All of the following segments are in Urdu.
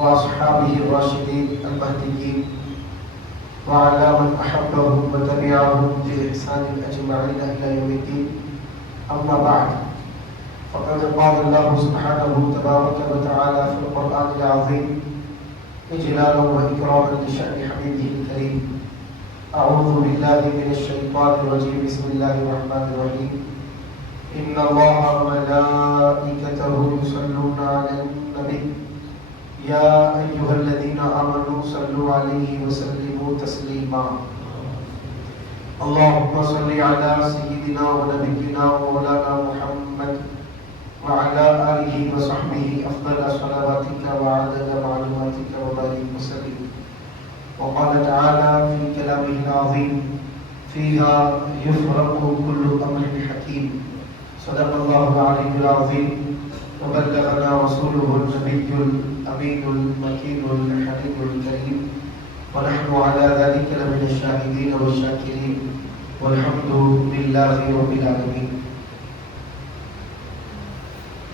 وأصحابه الراشدين المهديين وعلى من أحبهم وتبعهم بإحسان أجمعين إلى يوم الدين. أما بعد، فقد قال الله سبحانه تبارك وتعالى في القرآن العظيم إجلالا وإكراما لشأن حبيبه الكريم: أعوذ بالله من الشيطان الرجيم. بسم الله الرحمن الرحيم. إن الله وملائكته يصلون على النبي يا أيها الذين آمنوا صلوا عليه وسلموا تسليما. اللهم صل على سيدنا ونبينا ومولانا محمد وعلى آله وصحبه أفضل صلواتك وعدد معلوماتك وبارك وسلم. وقال تعالى في كلامه العظيم: فيها يفرق كل أمر حكيم. صدق الله العلي العظيم وبلغنا رسوله النبي الأمين المكين الحليم الكريم، ونحن على ذلك لمن الشاهدين والشاكرين، والحمد لله رب العالمين.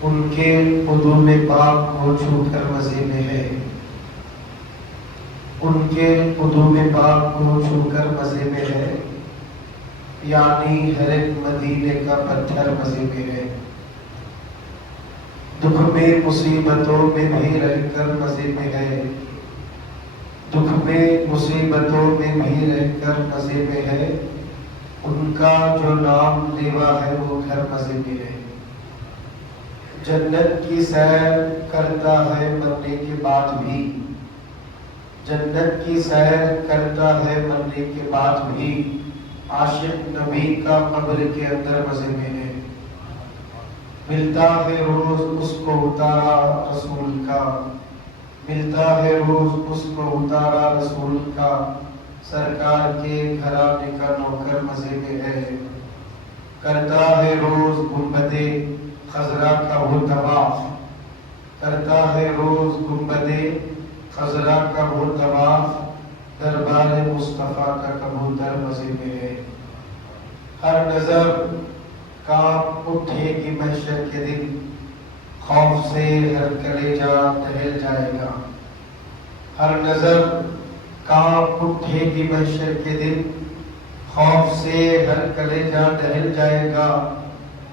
ان کے قدوم پاک کو چھو کر مزے میں ہے، ان کے قدوم پاک کو چھو کر مزے میں ہے، یعنی ہر ایک مدینے کا پتھر مزے میں ہے. دکھ میں مصیبتوں میں بھی رہ کر مزے میں ہے، دکھ میں مصیبتوں میں بھی رہ کر مزے میں ہے. ان کا جو نام لیوا ہے وہ گھر مزے میں ہے. جنت کی سیر کرتا ہے مرنے کے بعد بھی، جنت کی سیر کرتا ہے مرنے کے بعد بھی. عاشق نبی کا قبر کے اندر مزے میں ہے. ملتا ہے روز اس کو اتارا رسول کا، ملتا ہے روز اس کو اتارا رسول کا. سرکار کے گھرانے کا نوکر مزے میں ہے. کرتا ہے روز گنبد خضرا کا وہ طواف، کرتا ہے روز گنبد خضرا کا وہ طواف. دربار مصطفیٰ کا کبوتر مزے میں ہے. ہر نظر کانپ اٹھے گی محشر کے دن، خوف سے ہر کلیجہ دہل جائے گا. ہر نظر کانپ اٹھے گی محشر کے دن، خوف سے ہر کلیجہ دہل جائے گا.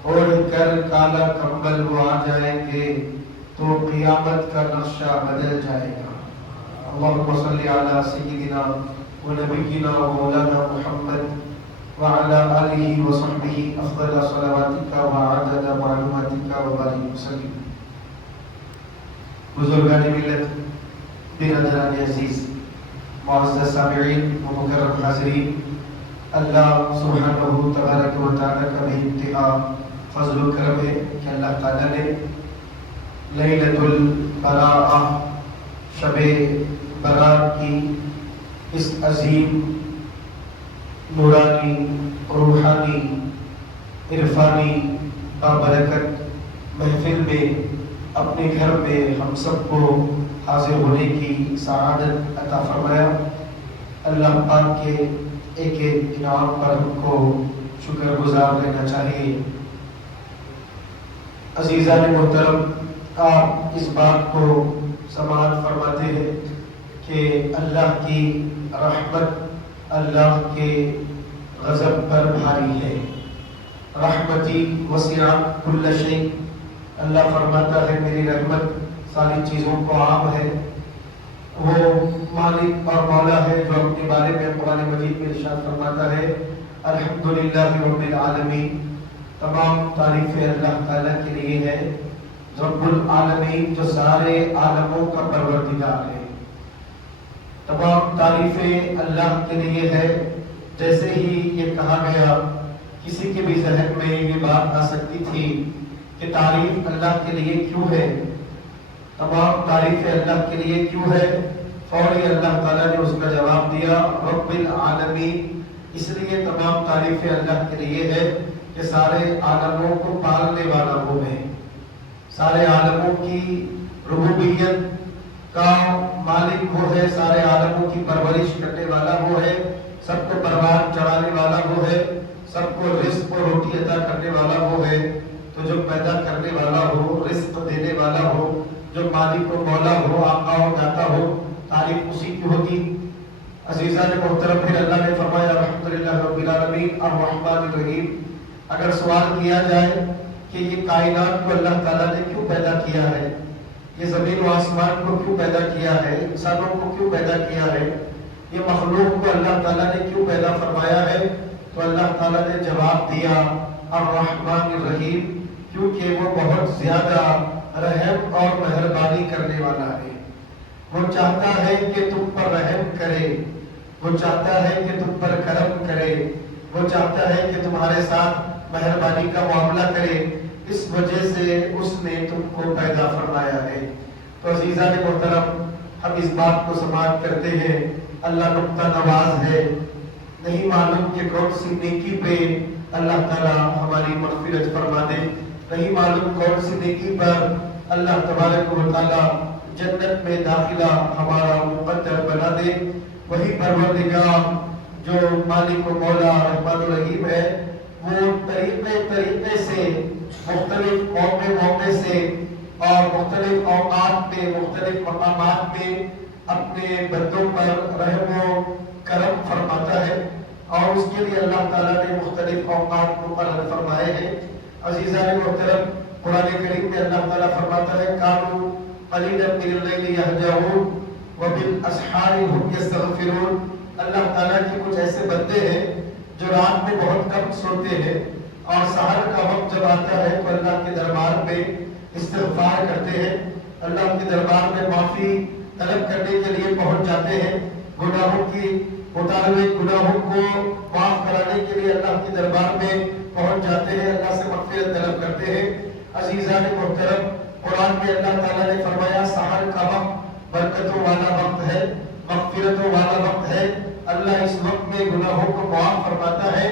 اوڑھ کر کالا کمبل وہ آ جائیں گے تو قیامت کا نقشہ بدل جائے گا. اللہم صلی علی سیدنا و نبینا و مولانا محمد وعلى آله وصحبه أفضل صلواتك وعدد معلوماتك وبارك وسلم. بزرگان ملت، برادران عزیز، معزز سامعین و مکرم حاضرین، اللہ سبحانہ تبارک و تعالیٰ کا بے انتہا فضل و کرم ہے کہ اللہ تعالیٰ نے لیلۃ البراءہ، شب برات کی اس عظیم نورانی، روحانی، عرفانی بابرکت محفل میں اپنے گھر میں ہم سب کو حاضر ہونے کی سعادت عطا فرمایا. اللہ پاک کے ایک ایک انعام پر ہم کو شکر گزار رہنا چاہیے. عزیزان محترم، آپ اس بات کو سماعت فرماتے ہیں کہ اللہ کی رحمت اللہ کے غضب پر بھاری ہے. رحمتی وسعت کل شیء، اللہ فرماتا ہے میری رحمت ساری چیزوں کو عام ہے. وہ مالک اور مولا ہے جو اپنے بارے میں قرآن مجید میں ارشاد فرماتا ہے: الحمدللہ رب العالمین. تمام تعریفیں اللہ تعالیٰ کے لیے ہے، رب العالمین جو سارے عالموں کا پروردگار ہے. تمام تعریفیں اللہ کے لیے ہے. جیسے ہی یہ کہا گیا، کسی کے بھی ذہن میں یہ بات آ سکتی تھی کہ تعریف اللہ کے لیے کیوں ہے، تمام تعریفیں اللہ کے لیے کیوں ہے، فوری اللہ تعالیٰ نے اس کا جواب دیا: رب العالمین. اس لیے تمام تعریفیں اللہ کے لیے ہے کہ سارے عالموں کو پالنے والا وہ ہے، سارے عالموں کی ربوبیت کا مالک وہ ہے، سارے عالموں کی پرورش کرنے والا وہ ہے، سب کو پروان چڑھانے والا وہ ہے، سب کو رزق و روٹی عطا کرنے والا وہ ہے. تو جو پیدا کرنے والا ہو، رزق دینے والا ہو، جو مالک و مولا ہو، آقا و داتا ہو، تعریف اسی کی ہوگی۔ عزیزان محترم، پھر اللہ نے فرمایا الحمدللہ رب العالمین الرحمن الرحیم۔ اگر سوال کیا جائے کہ یہ کائنات کو اللہ تعالیٰ نے کیوں پیدا کیا ہے، یہ زمین و آسمان کو کیوں پیدا کیا ہے، انسانوں کو کیوں پیدا کیا ہے، یہ مخلوق کو اللہ تعالیٰ نے کیوں پیدا فرمایا ہے، تو اللہ تعالیٰ نے جواب دیا الرحمن الرحیم، کیونکہ وہ بہت زیادہ رحم اور مہربانی کرنے والا ہے۔ وہ چاہتا ہے کہ تم پر رحم کرے، وہ چاہتا ہے کہ تم پر کرم کرے، وہ چاہتا ہے کہ تمہارے ساتھ مہربانی کا معاملہ کرے، اس وجہ سے اس نے تم کو پیدا فرمایا ہے۔ تو عزیزان محترم، ہم اس بات کو سماعت کرتے ہیں، اللہ نقطہ نواز ہے، نہیں معلوم کہ کون سی نیکی پہ اللہ تعالیٰ ہماری مغفرت فرما دے، نہیں معلوم کون سی نیکی پر اللہ تبارک و تعالیٰ جنت میں داخلہ ہمارا مقدر بنا دے۔ وہی پروردگار جو مالک و مولا رحمن الرحیم ہے، وہ طریقے سے مختلف موقع سے اور مختلف اوقات میں مختلف مقامات میں اپنے بندوں پر رحم و کرم فرماتا ہے، اور اس کے لیے اللہ تعالیٰ نے مختلف اوقات مقرر فرمائے ہیں۔ عزیزان محترم، قرآن کریم میں اللہ تعالیٰ فرماتا ہے کانوا قلیلا من اللیل یہجعون وبالاسحار هم یستغفرون۔ اللہ تعالیٰ کے کچھ ایسے بندے ہیں جو رات میں بہت کم سوتے ہیں، اور سحر کا وقت جب آتا ہے تو اللہ کے دربار میں استغفار کرتے ہیں، اللہ کے دربار میں معافی طلب کرنے کے لیے پہنچ جاتے ہیں، گناہوں کی مطابق گناہوں کو معاف کرانے کے لیے اللہ کے دربار میں پہنچ جاتے ہیں، اللہ سے مغفرت طلب کرتے ہیں۔ عزیزان محترم، قرآن میں اللہ تعالیٰ نے فرمایا سحر کا وقت برکتوں والا وقت ہے، مغفرتوں والا وقت ہے، اللہ اس وقت میں گناہوں کو معاف فرماتا ہے۔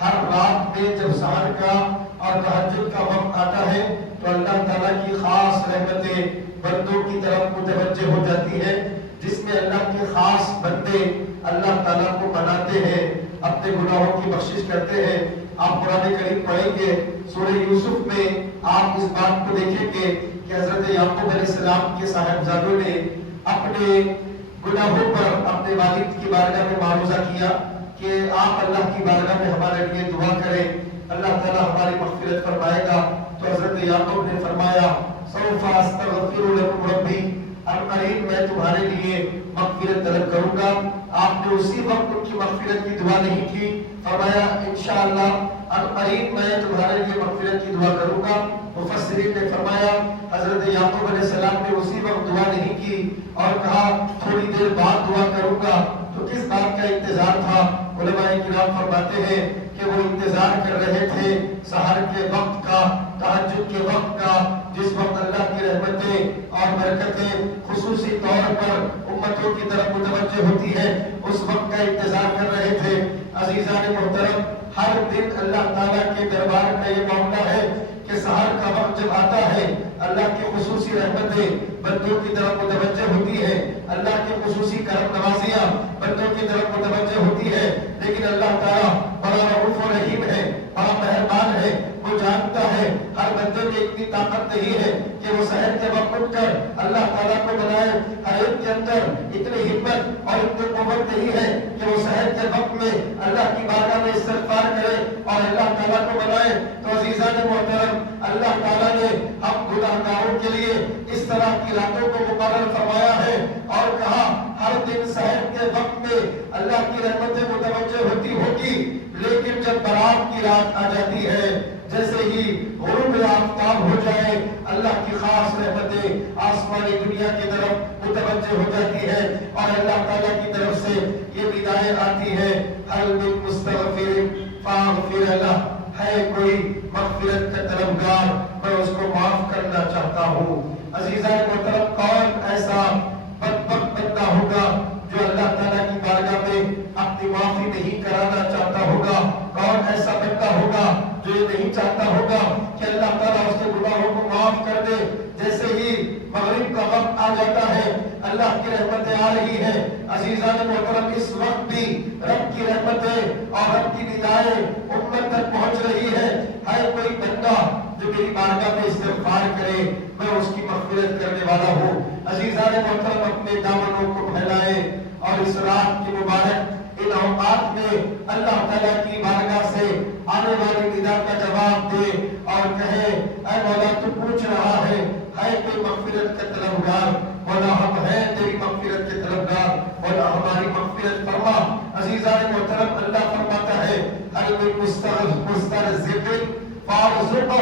ہر رات میں جب سحر کا اور تہجد کا وقت آتا ہے تو اللہ تعالیٰ کی خاص رحمتیں بندوں کی طرف متوجہ ہو جاتی ہے، جس میں اللہ کے خاص بندے اللہ تعالیٰ کو مناتے ہیں، اپنے گناہوں کی بخشش کرتے ہیں۔ آپ قرآن کریم پڑھیں گے سورہ یوسف میں، آپ اس بات کو دیکھیں گے کہ حضرت یعقوب علیہ السلام کے صاحبزادوں نے اپنے گناہوں پر اپنے والد کی بارگاہ میں معروضہ کیا کہ آپ اللہ کی بارگاہ میں ہمارے لیے دعا کریں، اللہ تعالیٰ ہماری مغفرت فرمائے گا۔ تو حضرت یعقوب نے فرمایا سوف استغفر لکم ربی، عنقریب میں تمہارے لیے مغفرت طلب کروں گا۔ آپ نے اسی وقت ان کی مغفرت کی دعا نہیں کی، فرمایا انشاءاللہ عنقریب میں تمہارے لیے مغفرت کی دعا کروں گا۔ مفسرین نے فرمایا حضرت یعقوب علیہ السلام نے اسی وقت دعا نہیں کی اور کہا تھوڑی دیر بعد دعا کروں گا، تو کس بات کا انتظار تھا؟ علماء کرام فرماتے ہیں کہ وہ انتظار کر رہے تھے سحر کے وقت کا، تہجد کے وقت کا، جس وقت اللہ کی رحمتیں اور برکتیں خصوصی طور پر امتوں کی طرف متوجہ ہوتی ہے، اس وقت کا انتظار کر رہے تھے۔ عزیزان محترم، ہر دن اللہ تعالیٰ کے دربار کا یہ معاملہ ہے کہ سحر کا وقت جب آتا ہے اللہ کی خصوصی رحمتیں بندوں کی طرف متوجہ ہوتی ہے، اللہ کی خصوصی کرم نوازیاں بندوں کی طرف متوجہ ہوتی ہے، لیکن اللہ تعالیٰ بڑا رؤوف و رحیم ہے، بڑا مہربان ہے، وہ جانتا ہے ہر بندے میں اتنی طاقت نہیں ہے کہ وہ سحر کے وقت اٹھ کر اللہ تعالیٰ کو بنائے، ہر ایک کے اندر اتنی ہمت اور اتنی قوت نہیں ہے کہ وہ سحر کے وقت میں اللہ کی بارگاہ میں استغفار کرے اور اللہ تعالیٰ کو بنائے۔ تو عزیزان محترم، اللہ تعالیٰ نے ہم گناہگاروں کے لیے اس طرح کی راتوں کو مقرر فرمایا ہے اور کہا ہر دن سحر کے وقت میں اللہ کی رحمتیں متوجہ ہوتی ہوگی، لیکن جب برات کی رات آ جاتی ہے، جیسے ہی غروب آفتاب ہو جائے، اللہ کی خاص رحمتیں آسمانی دنیا کی طرف متوجہ ہو جاتی ہے اور اللہ تعالیٰ کی طرف سے یہ ندائیں آتی ہے هل من مستغفر فاغفر لہ، ہے کوئی مغفرت کا طلبگار، میں اس کو معاف کرنا چاہتا ہوں۔ عزیزان محترم، کون ایسا بدبخت بندہ ہوگا جو اللہ تعالیٰ کی بارگاہ میں اپنی معافی نہیں کرانا چاہتا ہوگا؟ کون ایسا بندہ ہوگا جو یہ نہیں چاہتا ہوگا کہ اللہ تعالیٰ اس کے گناہوں کو معاف کر دے؟ جیسے ہی مغرب کا وقت آ جاتا ہے، اللہ کی رحمتیں آ رہی ہیں، عزیزان محترم اس وقت بھی رب کی رحمتیں اور رب کی ندائیں امت تک پہنچ رہی ہے۔ ہے کوئی بندہ جو میری بارگاہ میں استغفار کرے، میں اس کی مغفرت کرنے والا ہوں۔ عزیزان محترم، اپنے دامنوں کو پھیلائے اور اس رات کی مبارک ان اوقات میں اللہ تعالیٰ کی بارگاہ سے آنے والی ندا کا جواب دے اور کہے اے مولا تو پوچھ رہا ہے کوئی مغفرت کا طلبگار؟ مولا ہم ہیں تیری مغفرت کے طلبگار، مولا ہماری مغفرت فرما۔ عزیزان محترم، اللہ فرماتا ہے ہر کوئی مسترزق فارزقہ،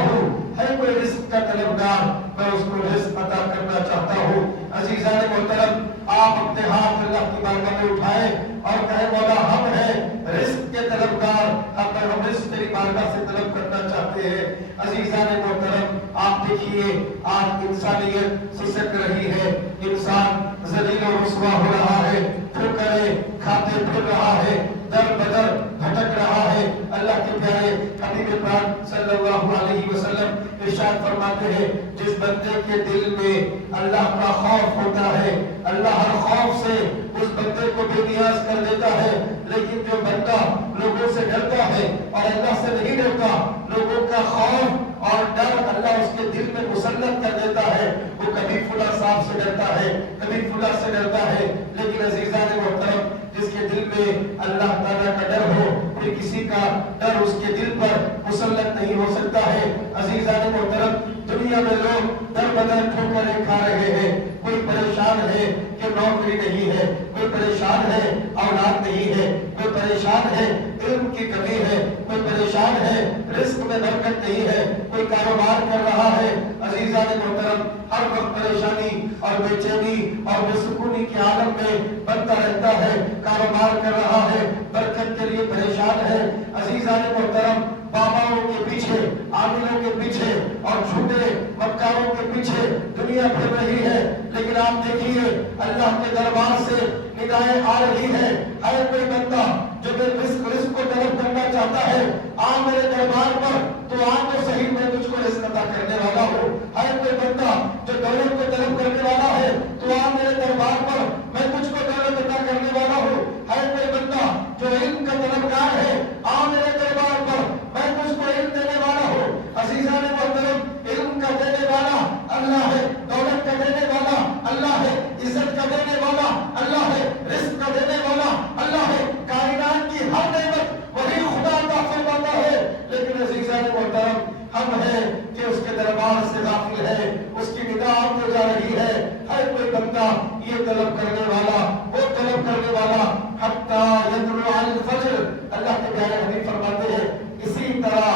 ہے کوئی رزق کا طلبگار میں اس کو رزق عطا کرنا چاہتا ہوں۔ عزیزان محترم، آپ اپنے ہاتھ اللہ کی بارگاہ میں اٹھائیں اور کہیں مولا ہم ہیں رزق کے طلبگار، ہم رزق تیری بارگاہ سے طلب کرنا چاہتے ہیں۔ عزیزان محترم، آپ دیکھیے آج انسانیت سسک رہی ہے، انسان ذلیل و رسوا ہو رہا ہے، ٹھوکریں کھاتے پھر رہا ہے، در بدر بھٹک رہا ہے۔ اللہ کے پیارے حبیب پاک صلی اللہ علیہ وسلم ارشاد فرماتے ہیں جس بندے کے دل میں اللہ کا خوف ہوتا ہے، اللہ ہر خوف سے اس بندے کو بے نیاز کر دیتا ہے، لیکن جو بندہ لوگوں سے ڈرتا ہے اور اللہ سے نہیں ڈرتا، لوگوں کا خوف اور ڈر اللہ اس کے دل میں مسلط کر دیتا ہے، وہ کبھی فلاں صاحب سے ڈرتا ہے، کبھی فلاں سے ڈرتا ہے۔ لیکن عزیزان محترم، جس کے دل میں اللہ تعالیٰ کا ڈر ہو، پھر کسی کا ڈر اس کے دل پر مسلط نہیں ہو سکتا ہے۔ عزیزان محترم، دنیا میں لوگ در بدر ٹھوکریں کھا رہے ہیں، کوئی پریشان ہے کہ نوکری نہیں ہے، کوئی پریشان ہے اولاد نہیں ہے، کوئی پریشان ہے علم کی کمی ہے، کوئی پریشان ہے رزق میں برکت نہیں ہے، کوئی کاروبار کر رہا ہے۔ عزیزان محترم، ہر وقت پریشانی اور بے چینی اور بے سکونی کے عالم میں بنتا رہتا ہے، کاروبار کر رہا ہے، برکت کے لیے پریشان ہے۔ عزیزان محترم، باباؤں کے پیچھے، عاملوں کے پیچھے اور جھوٹے مکاروں کے پیچھے دنیا پھر رہی ہے، لیکن آپ دیکھیے اللہ کے دربار سے ندائیں آ رہی ہے۔ ہر کوئی بندہ جو رزق کو طلب کرنا چاہتا ہے، آ میرے دربار پر تو آ تو صحیح، میں تجھ کو رزق عطا کرنے والا ہوں۔ ہر کوئی بندہ جو دولت کو طلب کرنے والا ہے تو آ میرے دربار پر، میں تجھ کو دولت عطا کرنے والا ہوں۔ ہر کوئی بندہ جو علم کا طلبگار ہے، آ میرے دربار پر، میں تجھ کو علم دینے والا ہوں۔ عزیزان محترم، علم کا دینے والا اللہ ہے، دولت کا دینے والا اللہ ہے، عزت کا دینے والا اللہ ہے، رزق کا دینے والا اللہ ہے، کائنات کی ہر نعمت وہی خدا عطا فرماتا ہے۔ لیکن عزیزان محترم، ہم ہیں کہ اس کے دربار سے غافل ہے، اس کی ندا آتی جا رہی ہے۔ ہر کوئی بندہ یہ طلب کرنے والا، وہ طلب کرنے والا، حتیٰ یطلع الفجر، اللہ کے پیارے حبیب فرماتے ہیں اسی طرح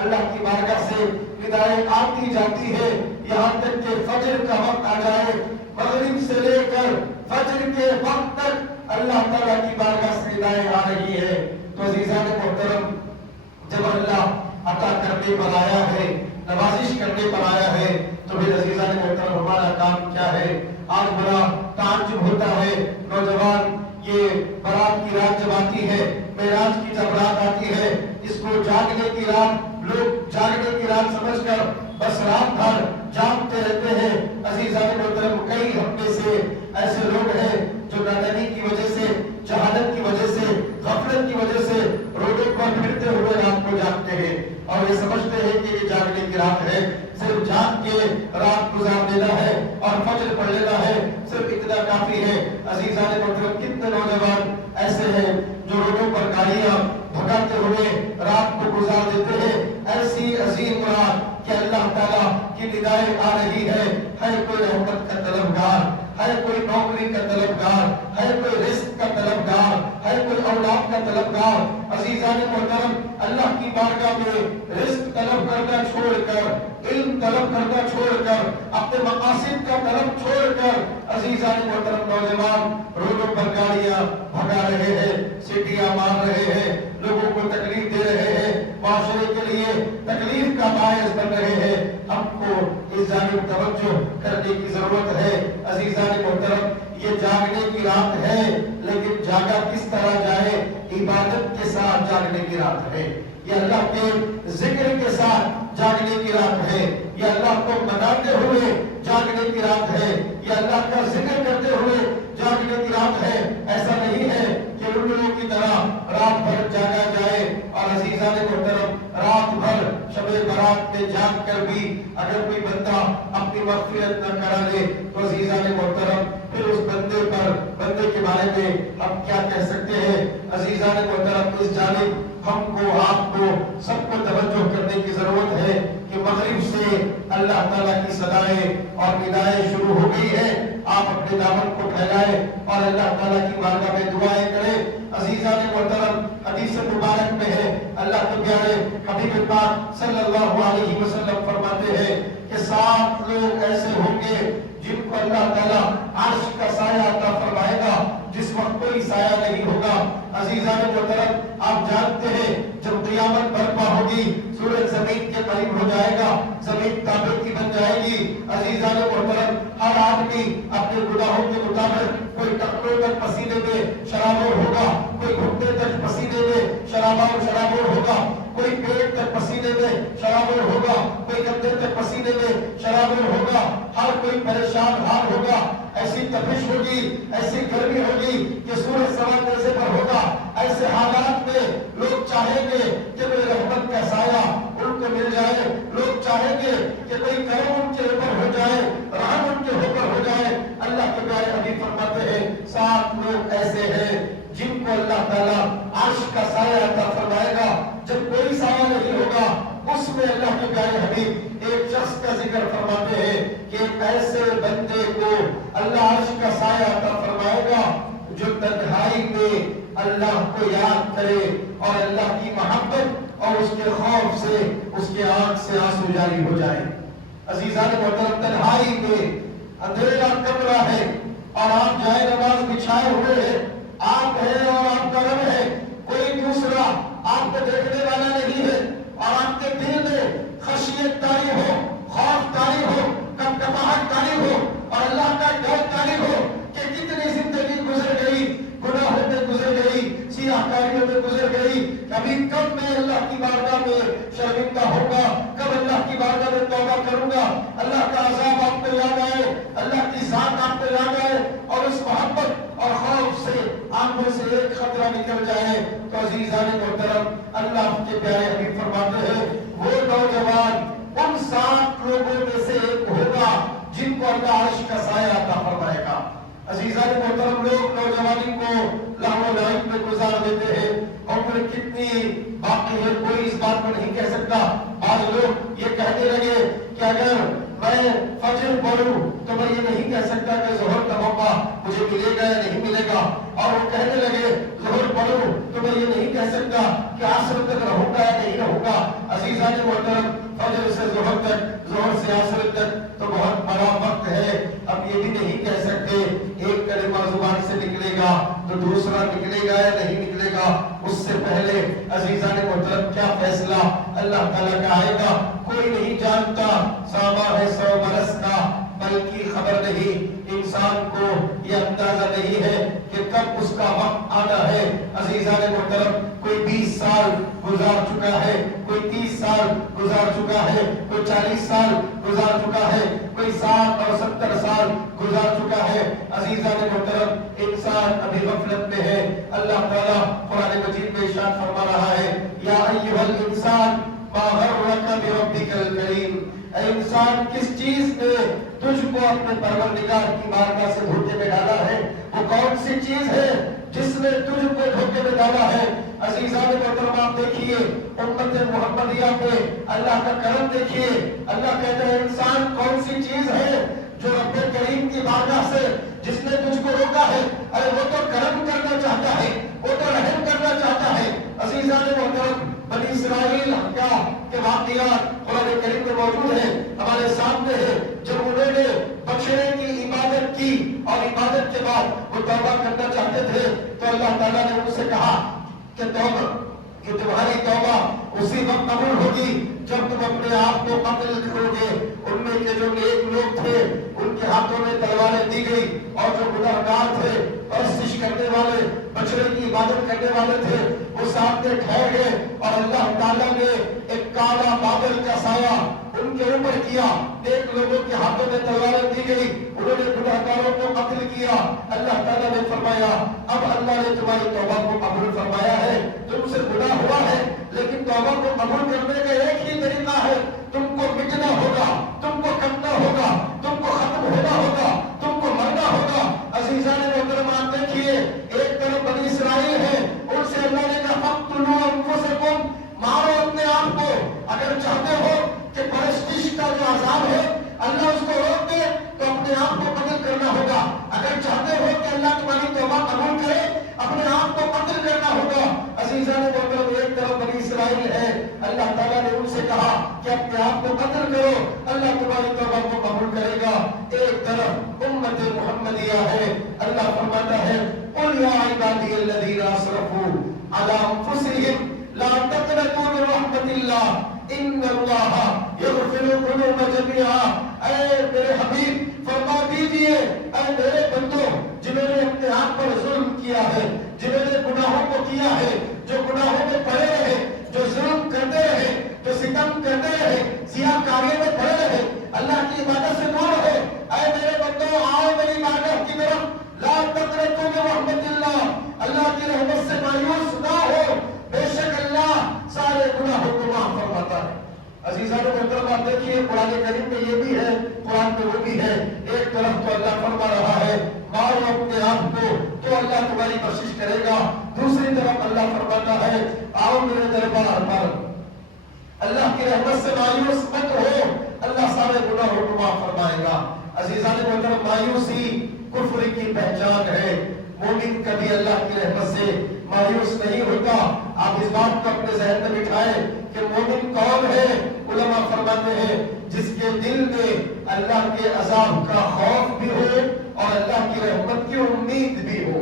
اللہ کی بارگاہ سے ندائیں آتی جاتی ہے یہاں تک کہ فجر کا وقت آ جائے۔ مغرب سے لے کر فجر کے وقت تک اللہ تعالیٰ کی بارگاہ سے ندائیں آ رہی ہے۔ تو عزیزان محترم، جب اللہ عطا کرنے پر آیا ہے، نوازش کرنے پر آیا ہے، تو پھر عزیزان محترم ہمارا کام کیا ہے؟ آج بڑا تعجب ہوتا ہے، نوجوان یہ برات کی رات جب آتی ہے، معراج کی جب رات آتی ہے، اس کو جاگنے کی رات، لوگ جاگنے کی رات سمجھ کر بس رات بھر جاگتے رہتے ہیں۔ عزیزان محترم، کئی ہم میں سے ایسے لوگ ہیں جو نادانی کی وجہ سے، جہالت کی وجہ سے، غفلت کی وجہ سے روڈوں پر پھرتے ہوئے رات کو جاگتے ہیں اور یہ سمجھتے ہیں کہ یہ جاگنے کی رات ہے، صرف جاگ کے رات گزار دینا ہے اور فجر پڑھ لینا ہے، صرف اتنا کافی ہے۔ عزیزان محترم، کتنے نوجوان ایسے ہیں جو روڈوں پر گاڑیاں بھگاتے ہوئے رات کو گزار دیتے ہیں۔ ایسی عظیم رات کہ اللہ تعالیٰ کی ندائیں آ رہی ہے، کوئی رحمت کا طلبگار، ہے کوئی نوکری کا طلبگار، ہے کوئی رزق کا طلبگار، ہے کوئی اولاد کا طلبگار۔ عزیزان محترم، اللہ کی بارگاہ میں رزق طلب کرنا چھوڑ کر، علم طلب کرنا چھوڑ کر، اپنے مقاصد کا طلب چھوڑ کر، عزیزان محترم نوجوان روڈوں پر گاڑیاں بھگا رہے ہیں، سیٹیاں مار رہے ہیں، لوگوں کو تکلیف دے رہے ہیں، معاشرے کے لیے تکلیف کا باعث بن رہے ہیں۔ ہم کو اس جانب توجہ کرنے کی ضرورت ہے۔ عزیزان محترم، یہ جاگنے کی رات ہے، لیکن جاگا کس طرح جائے؟ عبادت کے ساتھ جاگنے کی رات ہے، یہ اللہ کے ذکر کے ساتھ جاگنے کی رات ہے، یہ اللہ کو مناتے ہوئے جاگنے کی رات ہے، یہ اللہ کا ذکر کرتے ہوئے جاگنے کی رات ہے۔ ایسا نہیں ہے کہ الو کی طرح رات بھر جاگا جائے، اور عزیزان محترم رات بھر شب برات میں جاگ کر بھی اگر کوئی بندہ اپنی مغفرت بارے میں ہم کیا کہہ سکتے ہیں؟ عزیزان محترم، اس جانب ہم کو، آپ کو، سب کو توجہ کرنے کی ضرورت ہے کہ مغرب سے اللہ تعالیٰ کی صدائیں اور ندائیں شروع ہو گئی ہیں۔ آپ اپنے دامن کو پھیلائیں اور اللہ تعالیٰ کی بارگاہ میں دعائیں کریں۔ عزیزان محترم، حدیث مبارک میں ہے، اللہ کے پیارے حبیب پاک صلی اللہ علیہ وسلم فرماتے ہیں کہ 7 لوگ ایسے ہوں گے جن کو اللہ تعالیٰ عرش کا سایہ عطا فرمائے گا جس وقت کوئی سایہ نہیں ہوگا۔ عزیزان محترم، آپ جانتے ہیں جب قیامت برپا ہوگی، سورج زمین کے قریب ہو جائے گا، زمین تابے کی بن جائے گی۔ عزیزان محترم، ہر آدمی اپنے گناہوں کے مطابق، کوئی ٹخنوں تک پسینے میں شرابور ہوگا، کوئی گھٹنے تک پسینے میں شرابور ہوگا، کوئی پیٹ تک پسینے میں شرابور ہوگا، کوئی کندھے تک پسینے میں شرابور ہوگا، ہر کوئی پریشان حال ہوگا۔ ایسی تپش ہوگی، ایسی گرمی ہوگی کہ سورج سوا نیزے پر ہوگا۔ ایسے حالات میں لوگ چاہیں گے کہ کوئی رحمت کا سایہ ان کو مل جائے، لوگ چاہیں گے کہ کوئی کرم ان کے اوپر ہو جائے، رحم ان کے اوپر ہو جائے۔ اللہ کے پیارے حبیب فرماتے ہیں 7 لوگ ایسے ہیں جن کو اللہ تعالیٰ عرش کا سایہ عطا فرمائے گا جب کوئی سایہ نہیں ہوگا۔ اس میں اللہ کے پیارے حبیب ایک شخص کا ذکر فرماتے ہیں کہ ایسے بندے کو اللہ عرش کا سایہ عطا فرمائے گا جو تنہائی میں اللہ کو یاد کرے اور اللہ کی محبت اور اس کے خوف سے اس کے آنکھ سے آنسو جاری ہو جائے۔ عزیزان محترم، تنہائی میں اندھیرا کمرہ ہے اور آپ جائے نماز بچھائے ہوئے ہیں، آپ ہیں اور آپ کا رب ہے، کوئی دوسرا آپ کو دیکھنے والا نہیں ہے، اور آپ کے دل میں خشیت طاری ہو، خوف طاری ہو، کپکپاہٹ طاری ہو اور اللہ کا ڈر طاری ہو کہ کتنی زندگی گزر گئی، گناہوں میں گزر گئی، سیاہ کاریوں میں گزر گئی، کبھی کب میں اللہ کی بارگاہ میں شرمندہ ہوگا، کب اللہ کی بارگاہ میں توبہ کروں گا۔ اللہ کا عذاب آپ کو یاد آئے، اللہ کی ذات آپ کو یاد آئے اور اس محبت اور خوف سے آنکھوں سے ایک خطرہ نکل جائے تو عزیزان محترم، اللہ کے پیارے حبیب فرماتے ہیں وہ نوجوان ان 7 لوگوں میں سے ایک ہوگا جن کو اللہ عرش کا سایہ عطا فرمائے گا۔ عزیزان محترم، لوگ نوجوانی کو لہو و لعب میں گزار دیتے ہیں، عمر کتنی باقی ہے کوئی اس بات کو نہیں کہہ سکتا۔ بعض لوگ یہ کہنے لگے کہ اگر میں فجر پڑھوں تو میں یہ نہیں کہہ سکتا کہ ظہر کا موقع مجھے ملے گا یا نہیں ملے گا، اور وہ کہنے لگے ظہر پڑھوں تو میں یہ نہیں کہہ سکتا کہ عصر تک رہوں گا یا نہیں رہوں گا۔ عزیزان محترم، فجر سے ظہر تک، ظہر سے عصر تک تو بہت بڑا وقت ہے۔ اب یہ بھی نہیں کہہ سکتے ایک کلمہ زبان سے نکلے گا تو دوسرا نکلے گا یا نہیں نکلے گا۔ اس سے پہلے عزیزان محترم کیا فیصلہ اللہ تعالیٰ کا آئے گا کوئی نہیں جانتا۔ سامہ ہے 100 برس کا بلکہ خبر نہیں، انسان کو یہ اندازہ نہیں ہے کہ کب اس کا وقت آنا ہے۔ عزیزان محترم، کوئی 20 سال گزار چکا ہے، کوئی 30 سال گزار چکا ہے، کوئی 40 سال گزار چکا ہے، کوئی 60 اور 70 سال گزار چکا ہے۔ عزیزان محترم، انسان ابھی غفلت میں ہے۔ اللہ تعالیٰ قرآن مجید میں ارشاد فرما رہا ہے یا ایھا الانسان ما غرک بربک الکریم، اے انسان کس چیز نے تجھ کو اپنے پروردگار کی بارگاہ سے دھوکے میں ڈالا ہے؟ وہ کون سی چیز ہے جس نے تجھ کو دھوکے میں ڈالا ہے؟ عزیزان محترم، آپ دیکھیے امت محمدیہ پہ اللہ کا کرم دیکھیے۔ اللہ کہتے ہیں انسان کون سی چیز ہے جو رب کریم کی بارگاہ سے جس نے تجھ کو روکا ہے؟ ارے وہ تو کرم کرنا چاہتا ہے، وہ تو رحم کرنا چاہتا ہے۔ عزیزان محترم، بنی اسرائیل کے واقعات قرآن کریم میں موجود ہیں، ہمارے سامنے ہے۔ جب انہوں نے بچڑے کی عبادت کی اور عبادت کے بعد وہ توبہ کرنا چاہتے تھے تو اللہ تعالیٰ نے ان سے کہا کہ تمہاری توبہ اسی وقت قبول ہوگی جب تم اپنے آپ کو قتل کرو گے۔ ان میں کے جو نیک لوگ تھے ان کے ہاتھوں میں تلواریں دی گئی، اور جو گنہگار تھے، پرستش کرنے والے، بچڑے کی عبادت کرنے والے تھے، وہ سامنے ٹھہر گئے اور اللہ تعالیٰ نے ایک کالا بادل کا سایہ ان کے اوپر کیا۔ نیک لوگوں کے ہاتھوں میں تلواریں دی گئی، انہوں نے گنہگاروں کو قتل کیا۔ اللہ تعالیٰ نے فرمایا اب اللہ نے تمہاری توبہ کو قبول فرمایا ہے، تم سے گناہ ہوا ہے لیکن توبہ کو قبول کرنے کا ایک ہی طریقہ ہے، تم کو مٹنا ہوگا، تم کو کٹنا ہوگا، تم کو ختم ہونا ہوگا، تم کو مرنا ہوگا۔ عزیزان محترم، آپ دیکھیے اللہ تعالیٰ نے ان سے کہا کہ اپنے آپ کو قتل کرو، اللہ تمہاری توبہ کو قبول کرے گا۔ ایک طرف امت محمدیہ ہے، اللہ فرماتا ہے قل یا عبادی الذین اسرفوا علی انفسہم لا تقنطوا من رحمت اللہ ان اللہ یغفر الذنوب جميعا۔ اے میرے حبیب فرما دیجئے اے میرے بندوں جنہوں نے اپنے آپ پر ظلم کیا ہے، جنہوں نے گناہوں کو کیا ہے، جو گناہوں میں پڑے رہے، جو ظلم کرتے رہے، جو ستم کرتے رہے، سیاہ کاریوں میں پڑے رہے، اللہ کی عبادت سے دور رہے، اے میرے بندوں آؤ میری بارگاہ کی طرف، لا تقنطوا من رحمت اللہ، اللہ کی رحمت سے مایوس نہ ہو، بے شک اللہ سارے گناہوں کو معاف فرماتا ہے۔ عزیزان محترم آپ دیکھیے قرآن کریم میں یہ بھی ہے، قرآن میں وہ بھی ہے۔ ایک طرف تو اللہ فرما رہا ہے مارو اپنے آپ کو تو اللہ تمہاری بخشش کرے گا، دوسری طرف اللہ فرماتا ہے آؤ میرے دربار پر، اللہ کی رحمت سے مایوس مت ہو، اللہ سارے گناہوں کو معاف فرمائے گا۔ عزیزان محترم مایوسی کفر کی پہچان ہے، مومن کبھی اللہ کی رحمت سے مایوس نہیں ہوتا۔ آپ اس بات کو اپنے ذہن میں بٹھائیں کہ مومن کون ہے؟ علماء فرماتے ہیں جس کے دل میں اللہ کے عذاب کا خوف بھی ہو اور اللہ کی رحمت کی امید بھی ہو۔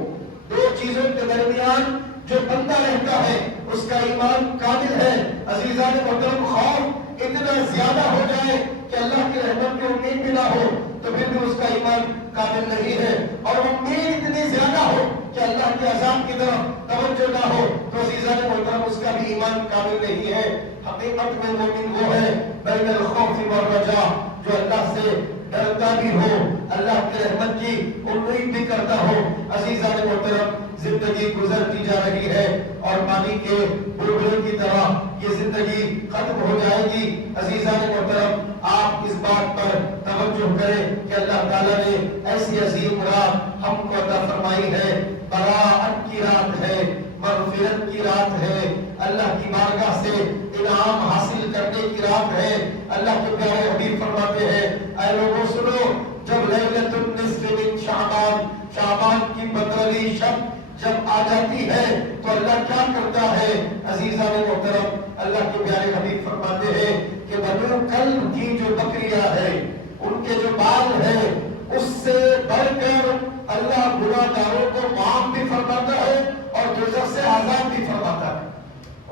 دو چیزوں کے درمیان جو بندہ رہتا ہے اس کا ایمان کامل ہے۔ عزیزان محترم خوف اتنا زیادہ ہو جائے کہ اللہ کی رحمت کی امید بھی نہ ہو تو پھر بھی اس کا ایمان کامل نہیں ہے، اور امید اتنی زیادہ ہو کہ اللہ کے عذاب کی طرف توجہ نہ ہو تو عزیزان محترم اس کا بھی ایمان کامل نہیں ہے۔ حقیقت میں مومن وہ ہے بین الخوف والرجاء جو اللہ سے ڈرتا بھی ہو، اللہ کی رحمت کی امید بھی کرتا ہو۔ عزیزان محترم زندگی گزرتی جا رہی ہے اور پانی کے بلبلے کی طرح یہ زندگی ختم ہو جائے گی۔ عزیزان محترم آپ اس بات پر توجہ کریں کہ اللہ تعالیٰ نے ایسی عظیم رات ہم کو عطا فرمائی ہے، براءت کی رات ہے، مغفرت کی رات ہے، اللہ کی بارگاہ سے انعام حاصل کرنے کی رات ہے۔ اللہ کے پیارے حبیب فرماتے ہیں اے لوگوں سنو، جب لیلۃ النصف من شعبان، شعبان کی 15ویں شب جب آ جاتی ہے تو اللہ کیا کرتا ہے؟ عزیزان محترم اللہ کے پیارے حبیب فرماتے ہیں کہ بنو کلب کی جو بکریاں ہیں ان کے جو بال ہیں اس سے بڑھ کر اللہ گناہ گاروں کو معاف بھی فرماتا ہے اور دوزخ سے آزاد بھی فرماتا ہے۔